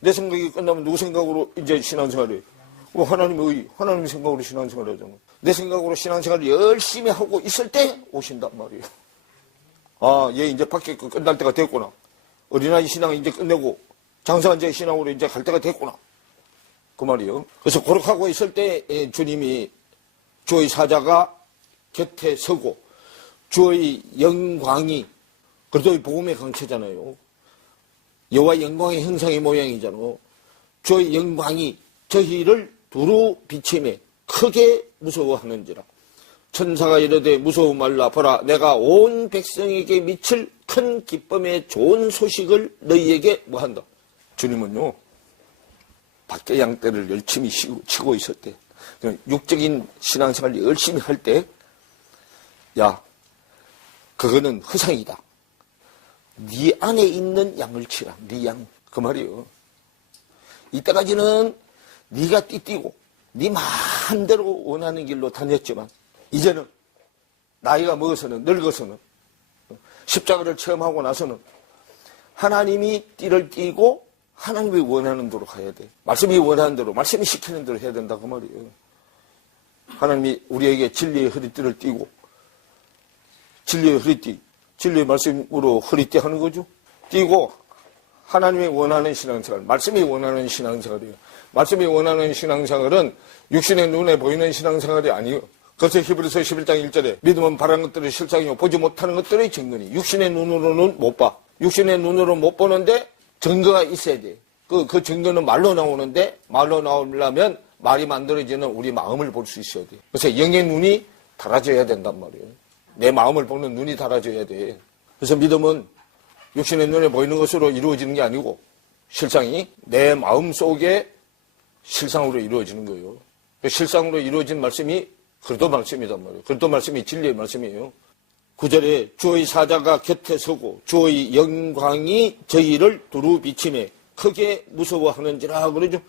내 생각이 끝나면 누구 생각으로 이제 신앙생활을 해? 하나님의 생각으로 신앙생활을 하잖아. 내 생각으로 신앙생활을 열심히 하고 있을 때 오신단 말이에요. 아, 얘 이제 밖에 끝날 때가 됐구나. 어린아이 신앙 이제 끝내고 장사한자의 신앙으로 이제 갈 때가 됐구나. 그 말이에요. 그래서 고락하고 있을 때 주님이 주의 사자가 곁에 서고 주의 영광이 그래도 복음의 강체잖아요. 여호와 영광의 형상의 모양이잖아. 주의 영광이 저희를 두루 비침에 크게 무서워하는지라. 천사가 이르되 무서워 말라. 보라 내가 온 백성에게 미칠 큰 기쁨의 좋은 소식을 너희에게 뭐한다. 주님은요. 밖에 양떼를 열심히 치고 있을 때 육적인 신앙생활을 열심히 할 때 야 그거는 허상이다. 네 안에 있는 양을 치라. 네 양. 그 말이요. 이때까지는 네가 띠띠고 네 마음대로 원하는 길로 다녔지만 이제는 나이가 먹어서는 늙어서는 십자가를 체험하고 나서는 하나님이 띠를 띠고 하나님이 원하는 대로 가야 돼. 말씀이 원하는 대로 말씀이 시키는 대로 해야 된다 그 말이에요. 하나님이 우리에게 진리의 허리띠를 띠고 진리의 허리띠 진리의 말씀으로 허리띠 하는 거죠. 띠고 하나님이 원하는 신앙생활, 말씀이 원하는 신앙생활이에요. 말씀이 원하는 신앙생활은 육신의 눈에 보이는 신앙생활이 아니에요. 그래서 히브리서 11장 1절에 믿음은 바라는 것들의 실상이요 보지 못하는 것들의 증거니. 육신의 눈으로는 못 봐. 육신의 눈으로 못 보는데 증거가 있어야 돼. 그 증거는 말로 나오는데 말로 나오려면 말이 만들어지는 우리 마음을 볼 수 있어야 돼. 그래서 영의 눈이 달아져야 된단 말이에요. 내 마음을 보는 눈이 달아져야 돼. 그래서 믿음은 육신의 눈에 보이는 것으로 이루어지는 게 아니고 실상이 내 마음 속에 실상으로 이루어지는 거예요. 실상으로 이루어진 말씀이 그리스도 말씀이단 말이에요. 그리스도 말씀이 진리의 말씀이에요. 9절에 주의 사자가 곁에 서고 주의 영광이 저희를 두루 비침에 크게 무서워하는지라 그러죠.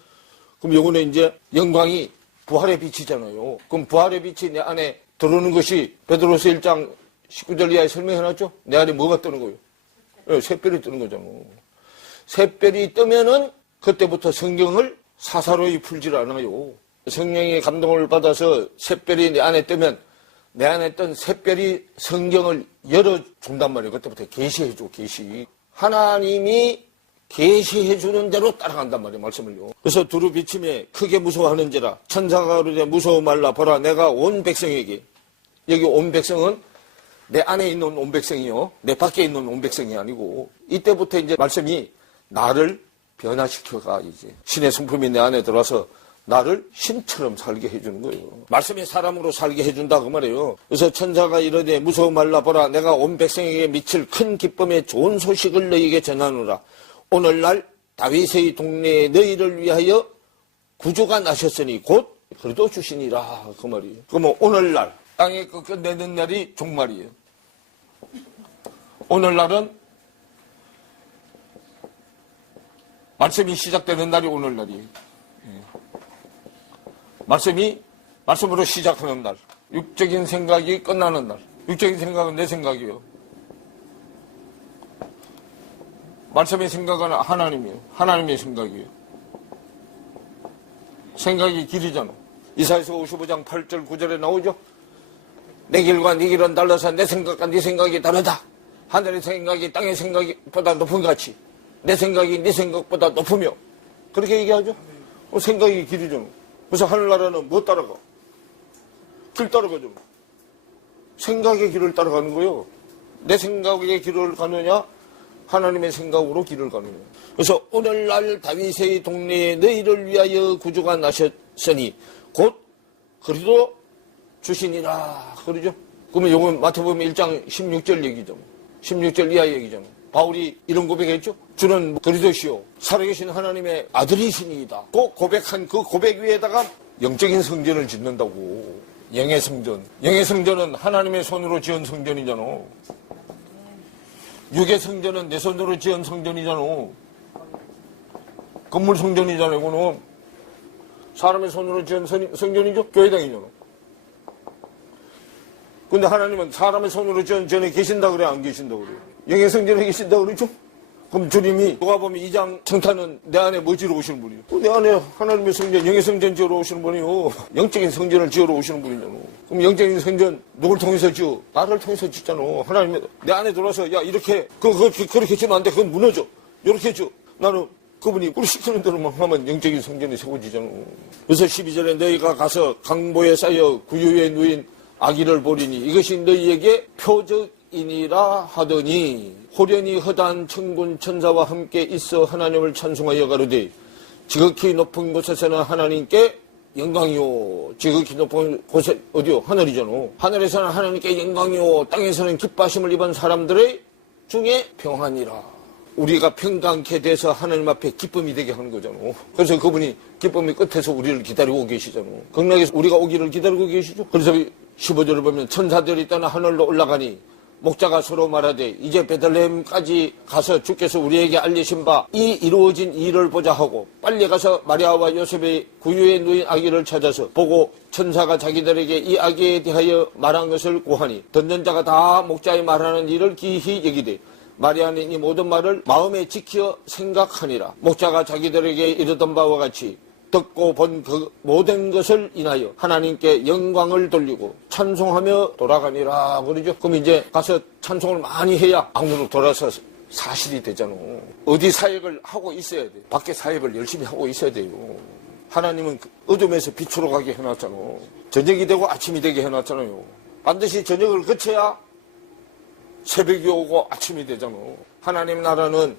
그럼 요거는 이제 영광이 부활의 빛이잖아요. 그럼 부활의 빛이 내 안에 들어오는 것이 베드로서 1장 19절 이하에 설명해놨죠. 내 안에 뭐가 뜨는 거예요? 네, 샛별이 뜨는 거잖아요. 샛별이 뜨면은 그때부터 성경을 사사로이 풀질 않아요. 성령의 감동을 받아서 샛별이 내 안에 뜨면 내 안에 뜬 샛별이 성경을 열어준단 말이에요. 그때부터 계시해줘, 계시. 하나님이 계시해주는 대로 따라간단 말이에요, 말씀을요. 그래서 두루 비침에 크게 무서워하는지라 천사가 그러되 무서워 말라. 보라 내가 온 백성에게, 여기 온 백성은 내 안에 있는 온 백성이요, 내 밖에 있는 온 백성이 아니고, 이때부터 이제 말씀이 나를 변화시켜가, 이제 신의 성품이 내 안에 들어와서 나를 신처럼 살게 해주는 거예요. 말씀이 사람으로 살게 해준다 그 말이에요. 그래서 천사가 이르되 무서워 말라. 보라 내가 온 백성에게 미칠 큰 기쁨의 좋은 소식을 너희에게 전하노라. 오늘날 다윗의 동네에 너희를 위하여 구주가 나셨으니 곧 그리도 주시니라 그 말이에요. 그러면 오늘날 땅에 끝내는 날이 종말이에요. 오늘날은 말씀이 시작되는 날이 오늘날이에요. 말씀으로 시작하는 날. 육적인 생각이 끝나는 날. 육적인 생각은 내 생각이에요. 말씀의 생각은 하나님이에요. 하나님의 생각이에요. 생각이 길이잖아. 이사야서 55장 8절 9절에 나오죠. 내 길과 네 길은 달라서 내 생각과 네 생각이 다르다. 하늘의 생각이 땅의 생각보다 높은 같이 내 생각이 네 생각보다 높으며, 그렇게 얘기하죠. 생각이 길이잖아. 그래서 하늘나라는 뭐 따라가? 길 따라가죠. 생각의 길을 따라가는 거예요. 내 생각의 길을 가느냐, 하나님의 생각으로 길을 가느냐. 그래서 오늘날 다윗의 동네에 너희를 위하여 구주가 나셨으니 곧 그리도 주시니라 그러죠. 그러면 요건 마태복음 1장 16절 얘기죠. 16절 이하 얘기잖아요. 바울이 이런 고백했죠. 주는 그리스도시요 살아계신 하나님의 아들이시니이다. 꼭 고백한 그 고백 위에다가 영적인 성전을 짓는다고. 영의 성전. 영의 성전은 하나님의 손으로 지은 성전이잖아. 육의 성전은 내 손으로 지은 성전이잖아. 건물 성전이잖아. 이거는 사람의 손으로 지은 성전이죠. 교회당이잖아. 근데 하나님은 사람의 손으로 지은 전에 계신다 그래, 안 계신다 그래? 영의 성전에 계신다 그러죠? 그럼 주님이 누가복음 2장 청탄은 내 안에 뭐 지으러 오시는 분이에요? 내 안에 하나님의 성전, 영의 성전 지으러 오시는 분이요. 영적인 성전을 지으러 오시는 분이잖아. 그럼 영적인 성전 누굴 통해서 지어? 나를 통해서 짓잖아. 하나님이 내 안에 들어와서 야 이렇게 그렇게 지으면 안 돼. 그건 무너져. 이렇게 지어. 나는 그분이 우리 시키는 대로만 하면 영적인 성전이 세워지잖아. 그래서 12절에 너희가 가서 강보에 쌓여 구유에 누인 아기를 보리니 이것이 너희에게 표적이니라 하더니 호련히 허다한 천군 천사와 함께 있어 하나님을 찬송하여 가로되 지극히 높은 곳에서는 하나님께 영광이요. 지극히 높은 곳에 어디요? 하늘이잖아. 하늘에서는 하나님께 영광이요. 땅에서는 기뻐하심을 입은 사람들의 중에 평안이라. 우리가 평강케 돼서 하나님 앞에 기쁨이 되게 하는 거잖아. 그래서 그분이 기쁨의 끝에서 우리를 기다리고 계시잖아. 극락에서 우리가 오기를 기다리고 계시죠. 그래서 15절을 보면 천사들이 떠나 하늘로 올라가니 목자가 서로 말하되 이제 베들레헴까지 가서 주께서 우리에게 알리신 바 이 이루어진 일을 보자 하고 빨리 가서 마리아와 요셉의 구유에 누인 아기를 찾아서 보고 천사가 자기들에게 이 아기에 대하여 말한 것을 고하니 듣는 자가 다 목자의 말하는 일을 기히 여기되 마리아는 이 모든 말을 마음에 지켜 생각하니라. 목자가 자기들에게 이르던 바와 같이 듣고 본 그 모든 것을 인하여 하나님께 영광을 돌리고 찬송하며 돌아가니라 그러죠. 그럼 이제 가서 찬송을 많이 해야 안으로 돌아서 사실이 되잖아. 어디 사역을 하고 있어야 돼. 밖에 사역을 열심히 하고 있어야 돼요. 하나님은 어둠에서 빛으로 가게 해놨잖아. 저녁이 되고 아침이 되게 해놨잖아요. 반드시 저녁을 거쳐야 새벽이 오고 아침이 되잖아. 하나님 나라는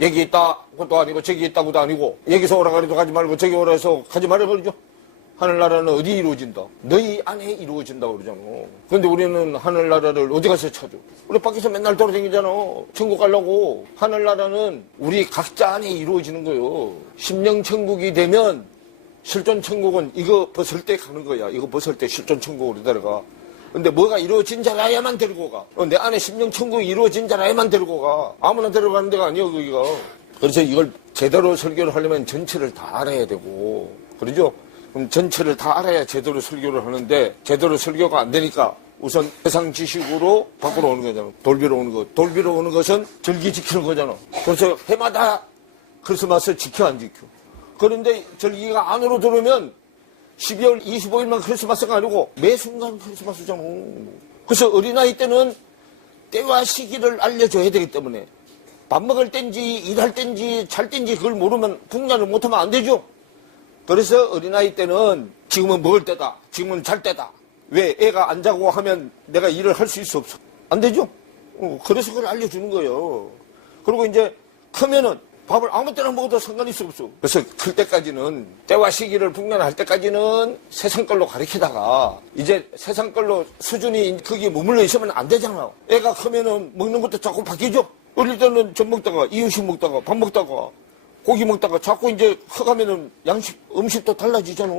여기 있다고도 아니고 저기 있다고도 아니고 여기서 오라 그래도 가지 말고 저기 오라 해서 가지 말아버리죠. 하늘나라는 어디 이루어진다? 너희 안에 이루어진다 그러잖아. 그런데 우리는 하늘나라를 어디 가서 찾아? 우리 밖에서 맨날 돌아다니잖아. 천국 가려고. 하늘나라는 우리 각자 안에 이루어지는 거예요. 심령천국이 되면 실존천국은 이거 벗을 때 가는 거야. 이거 벗을 때 실존천국으로 데려가. 근데 뭐가 이루어진 자라야만 데리고 가. 내 안에 심령천국이 이루어진 자라야만 데리고 가. 아무나 데려가는 데가 아니야 거기가. 그래서 이걸 제대로 설교를 하려면 전체를 다 알아야 되고, 그러죠? 그럼 전체를 다 알아야 제대로 설교를 하는데, 제대로 설교가 안 되니까 우선 세상 지식으로 밖으로 오는 거잖아. 돌비로 오는 거. 돌비로 오는 것은 절기 지키는 거잖아. 그래서 해마다 크리스마스를 지켜 안 지켜. 그런데 절기가 안으로 들어오면 12월 25일만 크리스마스가 아니고 매 순간 크리스마스잖아. 그래서 어린아이 때는 때와 시기를 알려줘야 되기 때문에 밥 먹을 땐지 일할 땐지 잘 땐지 그걸 모르면 분간을 못하면 안 되죠. 그래서 어린아이 때는 지금은 먹을 때다. 지금은 잘 때다. 왜? 애가 안 자고 하면 내가 일을 할 수 있어 없어? 안 되죠. 그래서 그걸 알려주는 거예요. 그리고 이제 크면은 밥을 아무 때나 먹어도 상관이 없어. 그래서 클 때까지는 때와 시기를 분간할 때까지는 세상 걸로 가르치다가 이제 세상 걸로 수준이 거기에 머물러 있으면 안 되잖아. 애가 크면은 먹는 것도 자꾸 바뀌죠. 어릴 때는 전 먹다가 이유식 먹다가 밥 먹다가 고기 먹다가 자꾸 이제 커가면은 음식도 달라지잖아.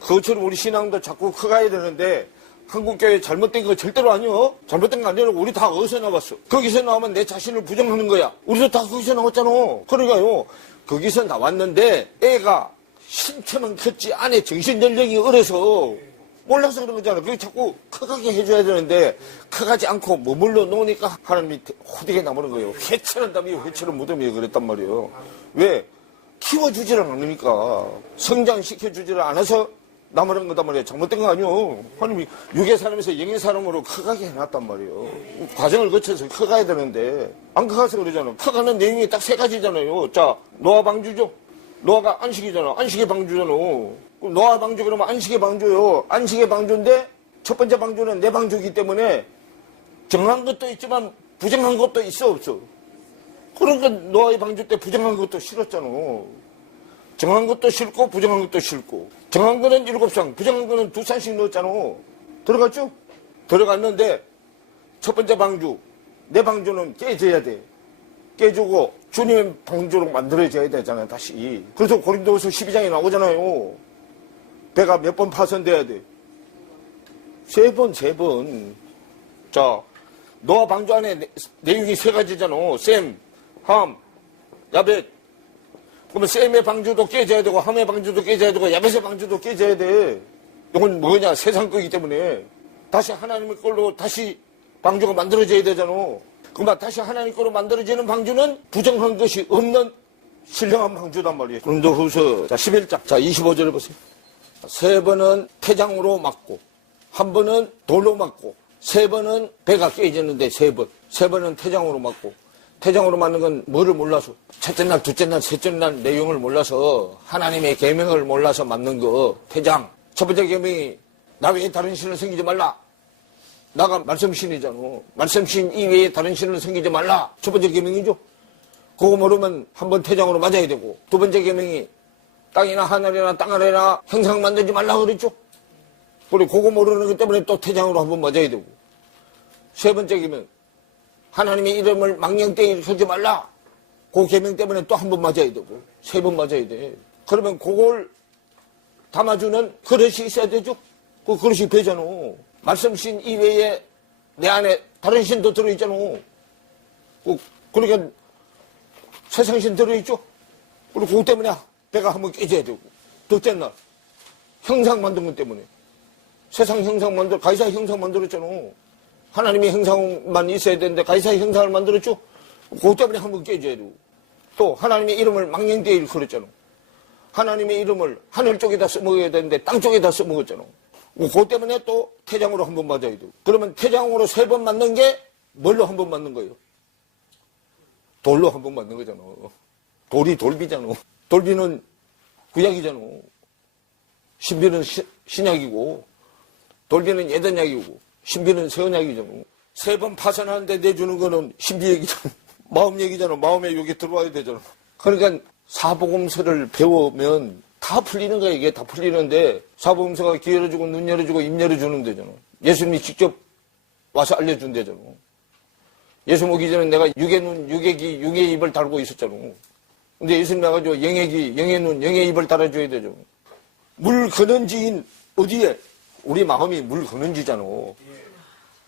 그것처럼 우리 신앙도 자꾸 커가야 되는데 한국교회 잘못된 거 절대로 아니요. 잘못된 거 아니라 우리 다 어디서 나왔어. 거기서 나오면 내 자신을 부정하는 거야. 우리도 다 거기서 나왔잖아. 그러니까요. 거기서 나왔는데 애가 신체만 컸지 안에 정신연령이 어려서 몰라서 그런 거잖아. 그게 자꾸 커가게 해줘야 되는데 커가지 않고 머물러 놓으니까 하나님이 호되게 남는 거예요. 회처럼 담이 회처럼 무덤이 그랬단 말이에요. 왜? 키워주지를 않으니까 성장시켜주지를 않아서 남으는 거단 말이에요. 잘못된 거 아니에요. 하나님이 육의 사람에서 영의 사람으로 커가게 해놨단 말이에요. 과정을 거쳐서 커가야 되는데 안 커가서 그러잖아. 커가는 내용이 딱 세 가지잖아요. 자, 노아 방주죠. 노아가 안식이잖아. 안식의 방주잖아. 노아 방주 그러면 안식의 방주요. 안식의 방주인데 첫 번째 방주는 내 방주이기 때문에 정한 것도 있지만 부정한 것도 있어 없어. 그러니까 노아의 방주 때 부정한 것도 싫었잖아. 정한 것도 싫고 부정한 것도 싫고. 정한 거는 7상, 부정한 거는 2상씩 넣었잖아. 들어갔죠? 들어갔는데 첫 번째 방주, 내 방주는 깨져야 돼. 깨주고 주님의 방주로 만들어져야 되잖아요. 다시. 그래서 고린도후서 12장에 나오잖아요. 배가 몇 번 파손돼야 돼? 3번, 3번. 자, 노아 방주 안에 내용이 3가지잖아. 셈, 함, 야벳. 그러면 셈의 방주도 깨져야 되고, 함의 방주도 깨져야 되고, 야벳의 방주도 깨져야 돼. 이건 뭐냐? 세상 거기 때문에. 다시 하나님의 걸로 다시 방주가 만들어져야 되잖아. 그러면 다시 하나님 걸로 만들어지는 방주는 부정한 것이 없는 신령한 방주단 말이에요. 고린도후서 11장. 자, 25절에 보세요. 3번은 태장으로 맞고, 1번은 돌로 맞고, 3번은 배가 깨졌는데 3번. 3번은 태장으로 맞고, 태장으로 맞는 건 뭐를 몰라서, 첫째 날, 둘째 날, 셋째 날 내용을 몰라서, 하나님의 계명을 몰라서 맞는 거, 태장. 첫 번째 계명이 나 외에 다른 신을 섬기지 말라. 나가 말씀신이잖아. 말씀신 이외에 다른 신을 섬기지 말라. 첫 번째 계명이죠. 그거 모르면 한번 태장으로 맞아야 되고, 두 번째 계명이 땅이나 하늘이나 땅 아래나 형상 만들지 말라 그랬죠. 그리고 그거 모르는 것 때문에 또 태장으로 한번 맞아야 되고, 세 번째 계명 하나님의 이름을 망령되이 일으키지 말라. 그 계명 때문에 또 한 번 맞아야 되고, 3번 맞아야 돼. 그러면 그걸 담아주는 그릇이 있어야 되죠. 그 그릇이 배잖아. 말씀신 이외에 내 안에 다른 신도 들어있잖아. 그러니까 세상신 들어있죠. 그리고 그것 때문에 배가 한번 깨져야 되고. 둘째 날 형상 만든 것 때문에 세상 형상 가이사 형상 만들었잖아. 하나님의 형상만 있어야 되는데 가이사 형상을 만들었죠. 그것 때문에 한번 깨져야 되고. 또 하나님의 이름을 망령되이 일컬었잖아. 하나님의 이름을 하늘 쪽에다 써먹어야 되는데 땅 쪽에다 써먹었잖아. 그것 때문에 또 태장으로 한 번 맞아야 되고. 그러면 태장으로 3번 맞는 게 뭘로 한 번 맞는 거예요? 돌로 한 번 맞는 거잖아. 돌이 돌비잖아. 돌비는 구약이잖아. 신비는 신약이고, 돌비는 예전약이고, 신비는 새언약이잖아. 3번 파산하는데 내주는 거는 신비 얘기잖아. 마음 얘기잖아. 마음에 여기 들어와야 되잖아. 그러니까 사복음서를 배우면 다 풀리는 거야. 이게 다 풀리는데 사복음서가 귀 열어주고 눈 열어주고 입 열어주는 데잖아. 예수님이 직접 와서 알려준 데잖아. 예수 오기 전에 내가 육의 눈, 육의 귀, 육의 입을 달고 있었잖아. 근데 예수님 나가지고 영의 귀, 영의 눈, 영의 입을 달아줘야 되죠. 물 근원지인 어디에? 우리 마음이 물 근원지잖아.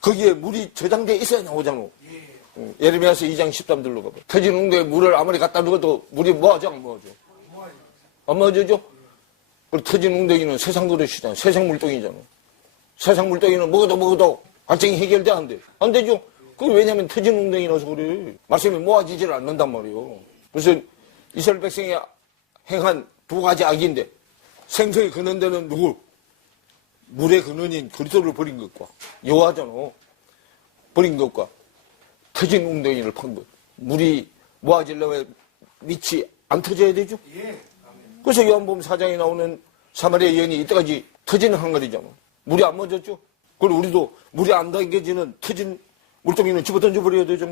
거기에 물이 저장돼 있어야 나오잖아. 예레미야서 2장 13절로 가봐. 터진 웅덩이에 물을 아무리 갖다 넣어도 물이 뭐하죠? 안 뭐하죠? 안 뭐하죠? 그리고 터진 웅덩이는 세상 그릇이잖아. 세상 물동이잖아. 세상 물동이는 먹어도 발정이 해결돼 안 돼? 안 되죠? 그게 왜냐면 터진 웅덩이라서 그래. 말씀이 모아지지를 않는단 말이에요. 그래서 이스라엘 백성이 행한 두 가지 악인데 생선이 그는 데는 누구? 물의 근원인 그리스도를 버린 것과 여호와잖아. 버린 것과 터진 웅덩이를 판 것. 물이 모아지려면 밑이 안 터져야 되죠? 그래서 요한복음 4장에 나오는 사마리아 여인이 이때까지 터지는 항아리잖아. 물이 안 멎었죠? 그리고 우리도 물이 안 담겨지는 터진 물동이는 집어 던져버려야 되죠.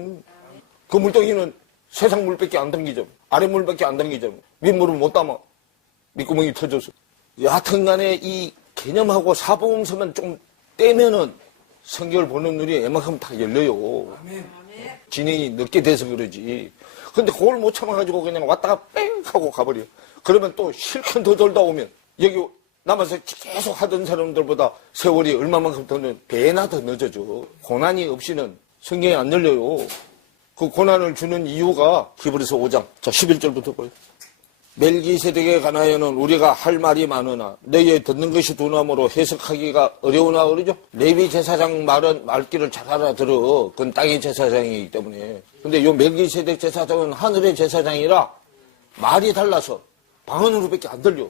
그 물동이는 세상 물밖에 안 담기잖아. 아래 물밖에 안 담기잖아. 윗물은 못 담아. 밑구멍이 터져서. 여하튼 간에 이 개념하고 사복음서만 좀 떼면은 성경을 보는 눈이 웬만큼 다 열려요. 진행이 늦게 돼서 그러지. 근데 그걸 못 참아가지고 그냥 왔다가 뺑 하고 가버려. 그러면 또 실컷 더 돌다 오면 여기 남아서 계속 하던 사람들보다 세월이 얼마만큼 더 배나 더 늦어져. 고난이 없이는 성경이 안 열려요. 그 고난을 주는 이유가 히브리서 5장. 자, 11절부터 봐요. 멜기세덱에 관하여는 우리가 할 말이 많으나 너희의 듣는 것이 두나무로 해석하기가 어려우나 그러죠. 레위 제사장 말귀를 잘 알아들어. 그건 땅의 제사장이기 때문에. 근데 요 멜기세덱 제사장은 하늘의 제사장이라 말이 달라서 방언으로밖에 안 들려.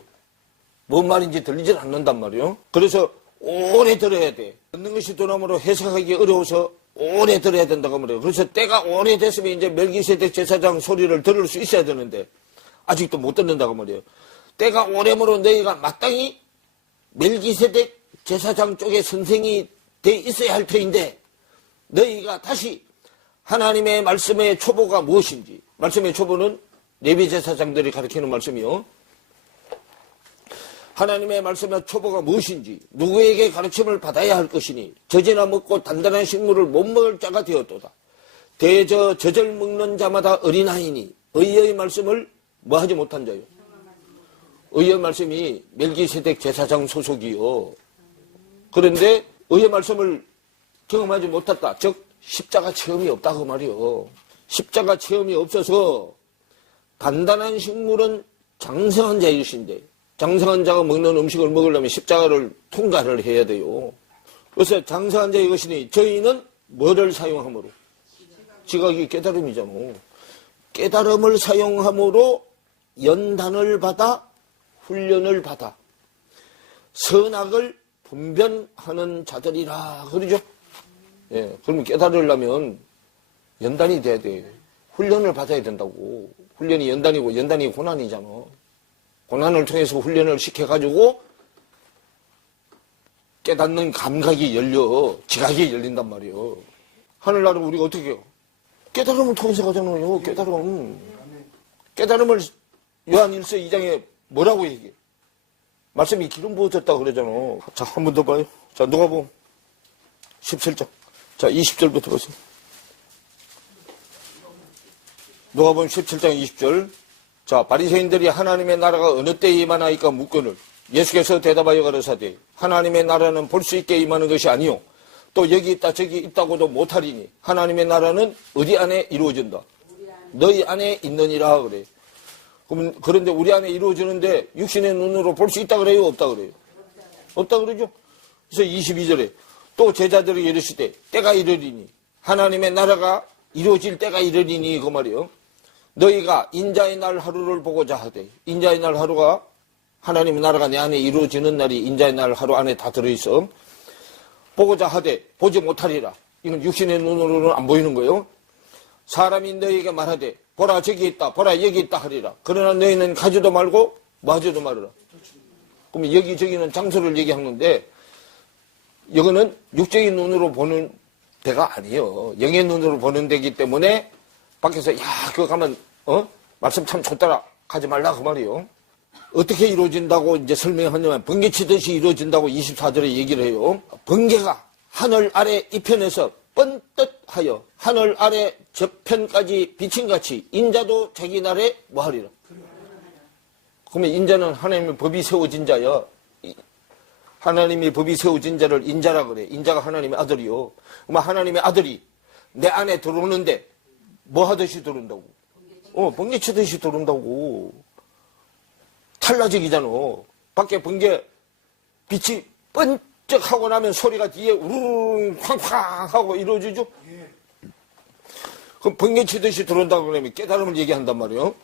뭔 말인지 들리질 않는단 말이에요. 그래서 오래 들어야 돼. 듣는 것이 두나무로 해석하기 어려워서 오래 들어야 된다고 말해요. 그래서 때가 오래됐으면 이제 멜기세덱 제사장 소리를 들을 수 있어야 되는데 아직도 못 듣는다고 말이에요. 때가 오래므로 너희가 마땅히 멜기세덱 제사장 쪽에 선생이 돼 있어야 할 터인데 너희가 다시 하나님의 말씀의 초보가 무엇인지, 말씀의 초보는 레위 제사장들이 가르치는 말씀이요. 하나님의 말씀의 초보가 무엇인지, 누구에게 가르침을 받아야 할 것이니 젖이나 먹고 단단한 식물을 못 먹을 자가 되었도다. 젖을 먹는 자마다 어린아이니 의의 말씀을 뭐 하지 못한 자요. 의의 말씀이 멜기세덱 제사장 소속이요. 그런데 의의 말씀을 경험하지 못했다. 즉 십자가 체험이 없다고 말이요. 십자가 체험이 없어서 단단한 식물은 장성한 자이신데 장성한 자가 먹는 음식을 먹으려면 십자가를 통과를 해야 돼요. 그래서 장성한 자의 것이니 저희는 뭐를 사용함으로? 지각이 깨달음이잖아. 깨달음을 사용함으로 연단을 받아 훈련을 받아 선악을 분별하는 자들이라 그러죠. 예, 그러면 깨달으려면 연단이 돼야 돼. 훈련을 받아야 된다고. 훈련이 연단이고 연단이 고난이잖아. 고난을 통해서 훈련을 시켜가지고 깨닫는 감각이 열려 지각이 열린단 말이에요. 하늘나라는 우리가 어떻게 해요? 깨달음을 통해서 가잖아요. 깨달음을 요한 1서 2장에 뭐라고 얘기해? 말씀이 기름 부어졌다고 그러잖아. 자, 한 번 더 봐요. 자, 누가복음 17장. 자, 20절부터 보세요. 누가복음 17장 20절. 자, 바리새인들이 하나님의 나라가 어느 때에 임하나이까 묻거늘 예수께서 대답하여 가로사대 하나님의 나라는 볼 수 있게 임하는 것이 아니요 또 여기 있다 저기 있다고도 못하리니 하나님의 나라는 어디 안에 이루어진다? 너희 안에 있느니라 그래. 그런데 우리 안에 이루어지는데 육신의 눈으로 볼 수 있다 그래요? 없다 그래요? 없다 그러죠? 그래서 22절에 또 제자들이 이르시되 때가 이르리니 하나님의 나라가 이루어질 때가 이르리니 그 말이에요. 너희가 인자의 날 하루를 보고자 하되 인자의 날 하루가 하나님의 나라가 내 안에 이루어지는 날이 인자의 날 하루 안에 다 들어있어. 보고자 하되 보지 못하리라. 이건 육신의 눈으로는 안 보이는 거예요. 사람이 너희에게 말하되 보라 저기 있다 보라 여기 있다 하리라. 그러나 너희는 가지도 말고 마지도 말으라. 그러면 여기저기는 장소를 얘기하는데 이거는 육적인 눈으로 보는 데가 아니에요. 영의 눈으로 보는 데이기 때문에 밖에서 야 그거 가면 말씀 참 좋더라 가지 말라 그 말이에요. 어떻게 이루어진다고 이제 설명하냐면 번개치듯이 이루어진다고 24절에 얘기를 해요. 번개가 하늘 아래 이편에서 뻔뜻하여 하늘 아래 저편까지 비친같이 인자도 자기 날에 뭐하리라. 그러면 인자는 하나님의 법이 세워진 자야. 하나님의 법이 세워진 자를 인자라 그래. 인자가 하나님의 아들이요. 그러면 하나님의 아들이 내 안에 들어오는데 뭐 하듯이 들어온다고? 번개 치듯이 들어온다고. 탈라적이잖아. 밖에 번개 빛이 번쩍하고 나면 소리가 뒤에 우르르 쾅쾅 하고 이루어지죠? 그럼 번개 치듯이 들어온다고 그러면 깨달음을 얘기한단 말이에요.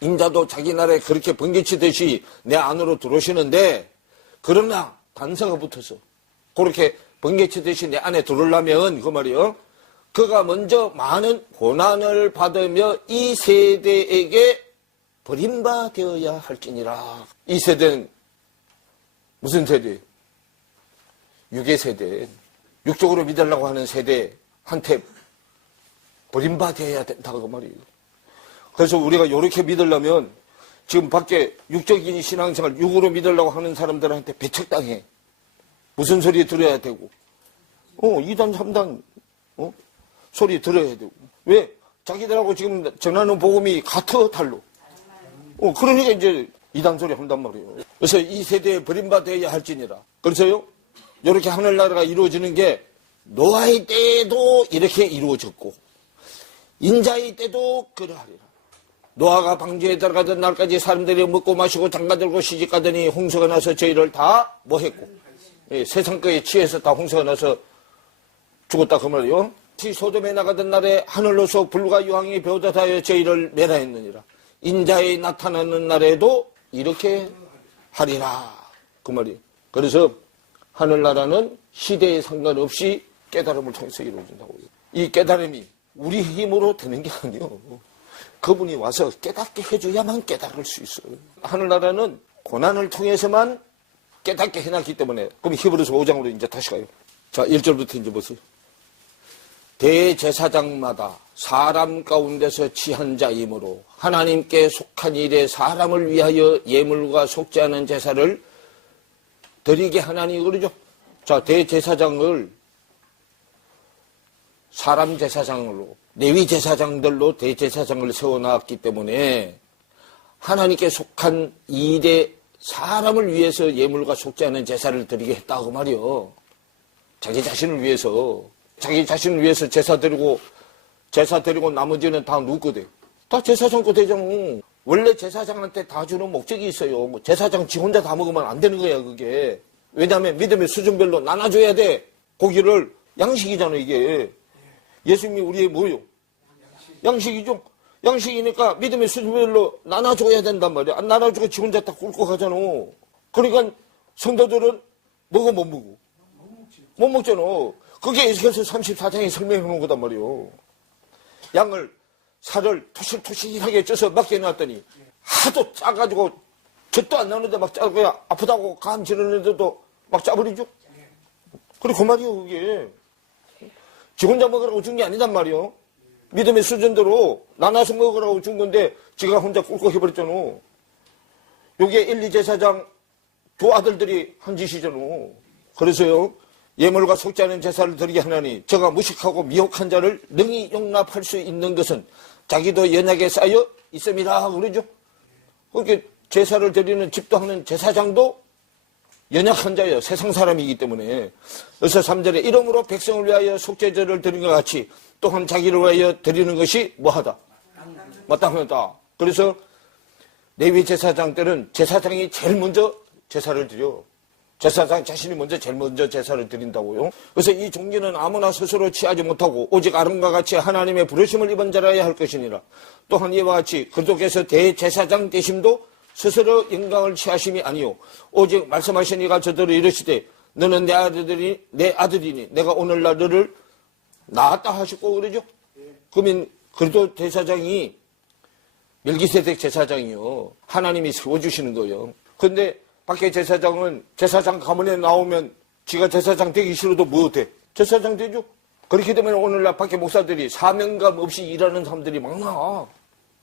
인자도 자기 나라에 그렇게 번개 치듯이 내 안으로 들어오시는데, 그러나 단서가 붙어서 그렇게 번개 치듯이 내 안에 들어오려면 그 말이에요. 그가 먼저 많은 고난을 받으며 이 세대에게 버림받아야 할지니라. 이 세대는 무슨 세대? 육의 세대. 육적으로 믿으려고 하는 세대한테 버림받아야 된다고 말이에요. 그래서 우리가 이렇게 믿으려면 지금 밖에 육적인 신앙생활, 육으로 믿으려고 하는 사람들한테 배척당해. 무슨 소리 들어야 되고, 2단, 3단, 소리 들어야 되고. 왜? 자기들하고 지금 전하는 복음이 같아, 달로. 그러니까 이제 2단 소리 한단 말이에요. 그래서 이 세대에 버림받아야 할지니라. 그래서요, 이렇게 하늘나라가 이루어지는 게 노아의 때에도 이렇게 이루어졌고, 인자의 때도 그러하리라. 노아가 방주에 들어가던 날까지 사람들이 먹고 마시고 장가들고 시집가더니 홍수가 나서 저희를 다 뭐 했고, 세상 거에 취해서 다 홍수가 나서 죽었다 그 말이요. 소돔에 나가던 날에 하늘로서 불과 유황이 배어다하여 저희를 멸하였느니라. 인자에 나타나는 날에도 이렇게 하리라 그 말이에요. 그래서 하늘나라는 시대에 상관없이 깨달음을 통해서 이루어진다고요. 이 깨달음이 우리 힘으로 되는 게 아니에요. 그분이 와서 깨닫게 해줘야만 깨달을 수 있어요. 하늘나라는 고난을 통해서만 깨닫게 해놨기 때문에. 그럼 히브리서 5장으로 이제 다시 가요. 자, 1절부터 이제 보세요. 대제사장마다 사람 가운데서 취한 자이므로 하나님께 속한 일에 사람을 위하여 예물과 속지 않은 제사를 드리게 하나니 그러죠. 자, 대제사장을 사람 제사장으로, 레위 제사장들로 대제사장을 세워놨기 때문에 하나님께 속한 일에 사람을 위해서 예물과 속지 않은 제사를 드리게 했다고 말이요. 자기 자신을 위해서 제사 드리고 나머지는 다 누구 거 돼? 다 제사장 거 되잖아. 원래 제사장한테 다 주는 목적이 있어요. 제사장 지 혼자 다 먹으면 안 되는 거야, 그게. 왜냐하면 믿음의 수준별로 나눠줘야 돼. 고기를. 양식이잖아, 이게. 예수님이 우리의 뭐요? 양식이죠. 양식이니까 믿음의 수준별로 나눠줘야 된단 말이야. 안 나눠주고 지 혼자 다 굴고 가잖아. 그러니까 성도들은 먹어 못 먹어? 못 먹잖아. 그게 에스겔서 34장에 설명해 놓은 거단 말이에요. 양을, 살을 토실토실하게 쪄서 맡겨놨더니 하도 짜가지고 젖도 안 나오는데 막 짜고 아프다고 감 지르는데도 막 짜버리죠. 그래 그 말이에요. 그게 지 혼자 먹으라고 준 게 아니단 말이에요. 믿음의 수준대로 나눠서 먹으라고 준 건데 지가 혼자 꿀꺽 해버렸잖아. 요게 1, 2제사장 두 아들들이 한 짓이잖아. 그래서요, 예물과 속지 않은 제사를 드리게 하나니 저가 무식하고 미혹한 자를 능히 용납할 수 있는 것은 자기도 연약에 쌓여 있음이라 그러죠. 그렇게 제사를 드리는 집도하는 제사장도 연약한 자예요. 세상 사람이기 때문에. 그래서 3절에 이러므로 백성을 위하여 속죄제를 드리는 것 같이 또한 자기를 위하여 드리는 것이 뭐하다? 마땅하다. 그래서 레위 제사장 때는 제사장이 제일 먼저 제사를 드려. 제사장 자신이 제일 먼저 제사를 드린다고요. 그래서 이 종기는 아무나 스스로 취하지 못하고 오직 아론과 같이 하나님의 부르심을 입은 자라야 할 것이니라. 또한 이와 같이 그리스도께서 대제사장 되심도 스스로 영광을 취하심이 아니요 오직 말씀하신 이가 저들을 이르시되 너는 내 아들이니 내가 오늘날 너를 낳았다 하셨고 그러죠. 그러면 그리스도 대제사장이 멜기세덱 제사장이요. 하나님이 세워주시는 거예요. 근데 밖에 제사장은 제사장 가문에 나오면 지가 제사장 되기 싫어도 뭐 돼? 제사장 되죠. 그렇기 때문에 오늘날 밖에 목사들이 사명감 없이 일하는 사람들이 많아.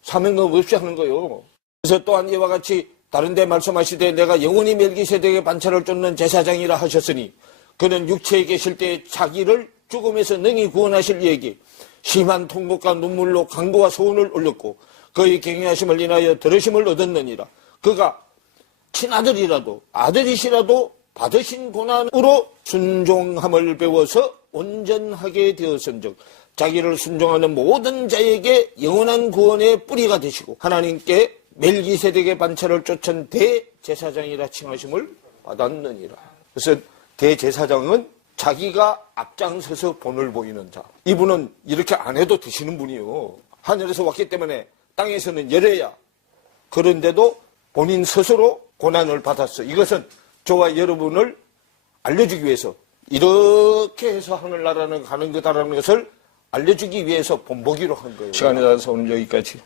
사명감 없이 하는 거예요. 그래서 또한 이와 같이 다른 데 말씀하시되 내가 영원히 멜기세덱의 반차를 쫓는 제사장이라 하셨으니 그는 육체에 계실 때 자기를 죽음에서 능히 구원하실 이에게 심한 통곡과 눈물로 간구와 소원을 올렸고 그의 경외하심을 인하여 들으심을 얻었느니라. 그가 친아들이라도 아들이시라도 받으신 고난으로 순종함을 배워서 온전하게 되었은즉 자기를 순종하는 모든 자에게 영원한 구원의 뿌리가 되시고 하나님께 멜기세덱의 반차를 쫓은 대제사장이라 칭하심을 받았느니라. 그래서 대제사장은 자기가 앞장서서 본을 보이는 자. 이분은 이렇게 안 해도 되시는 분이요. 하늘에서 왔기 때문에 땅에서는 열애야. 그런데도 본인 스스로 고난을 받았어. 이것은 저와 여러분을 알려주기 위해서 이렇게 해서 하늘나라는 가는 거다라는 것을 알려주기 위해서 본보기로 한 거예요. 시간이 나서 오늘 여기까지.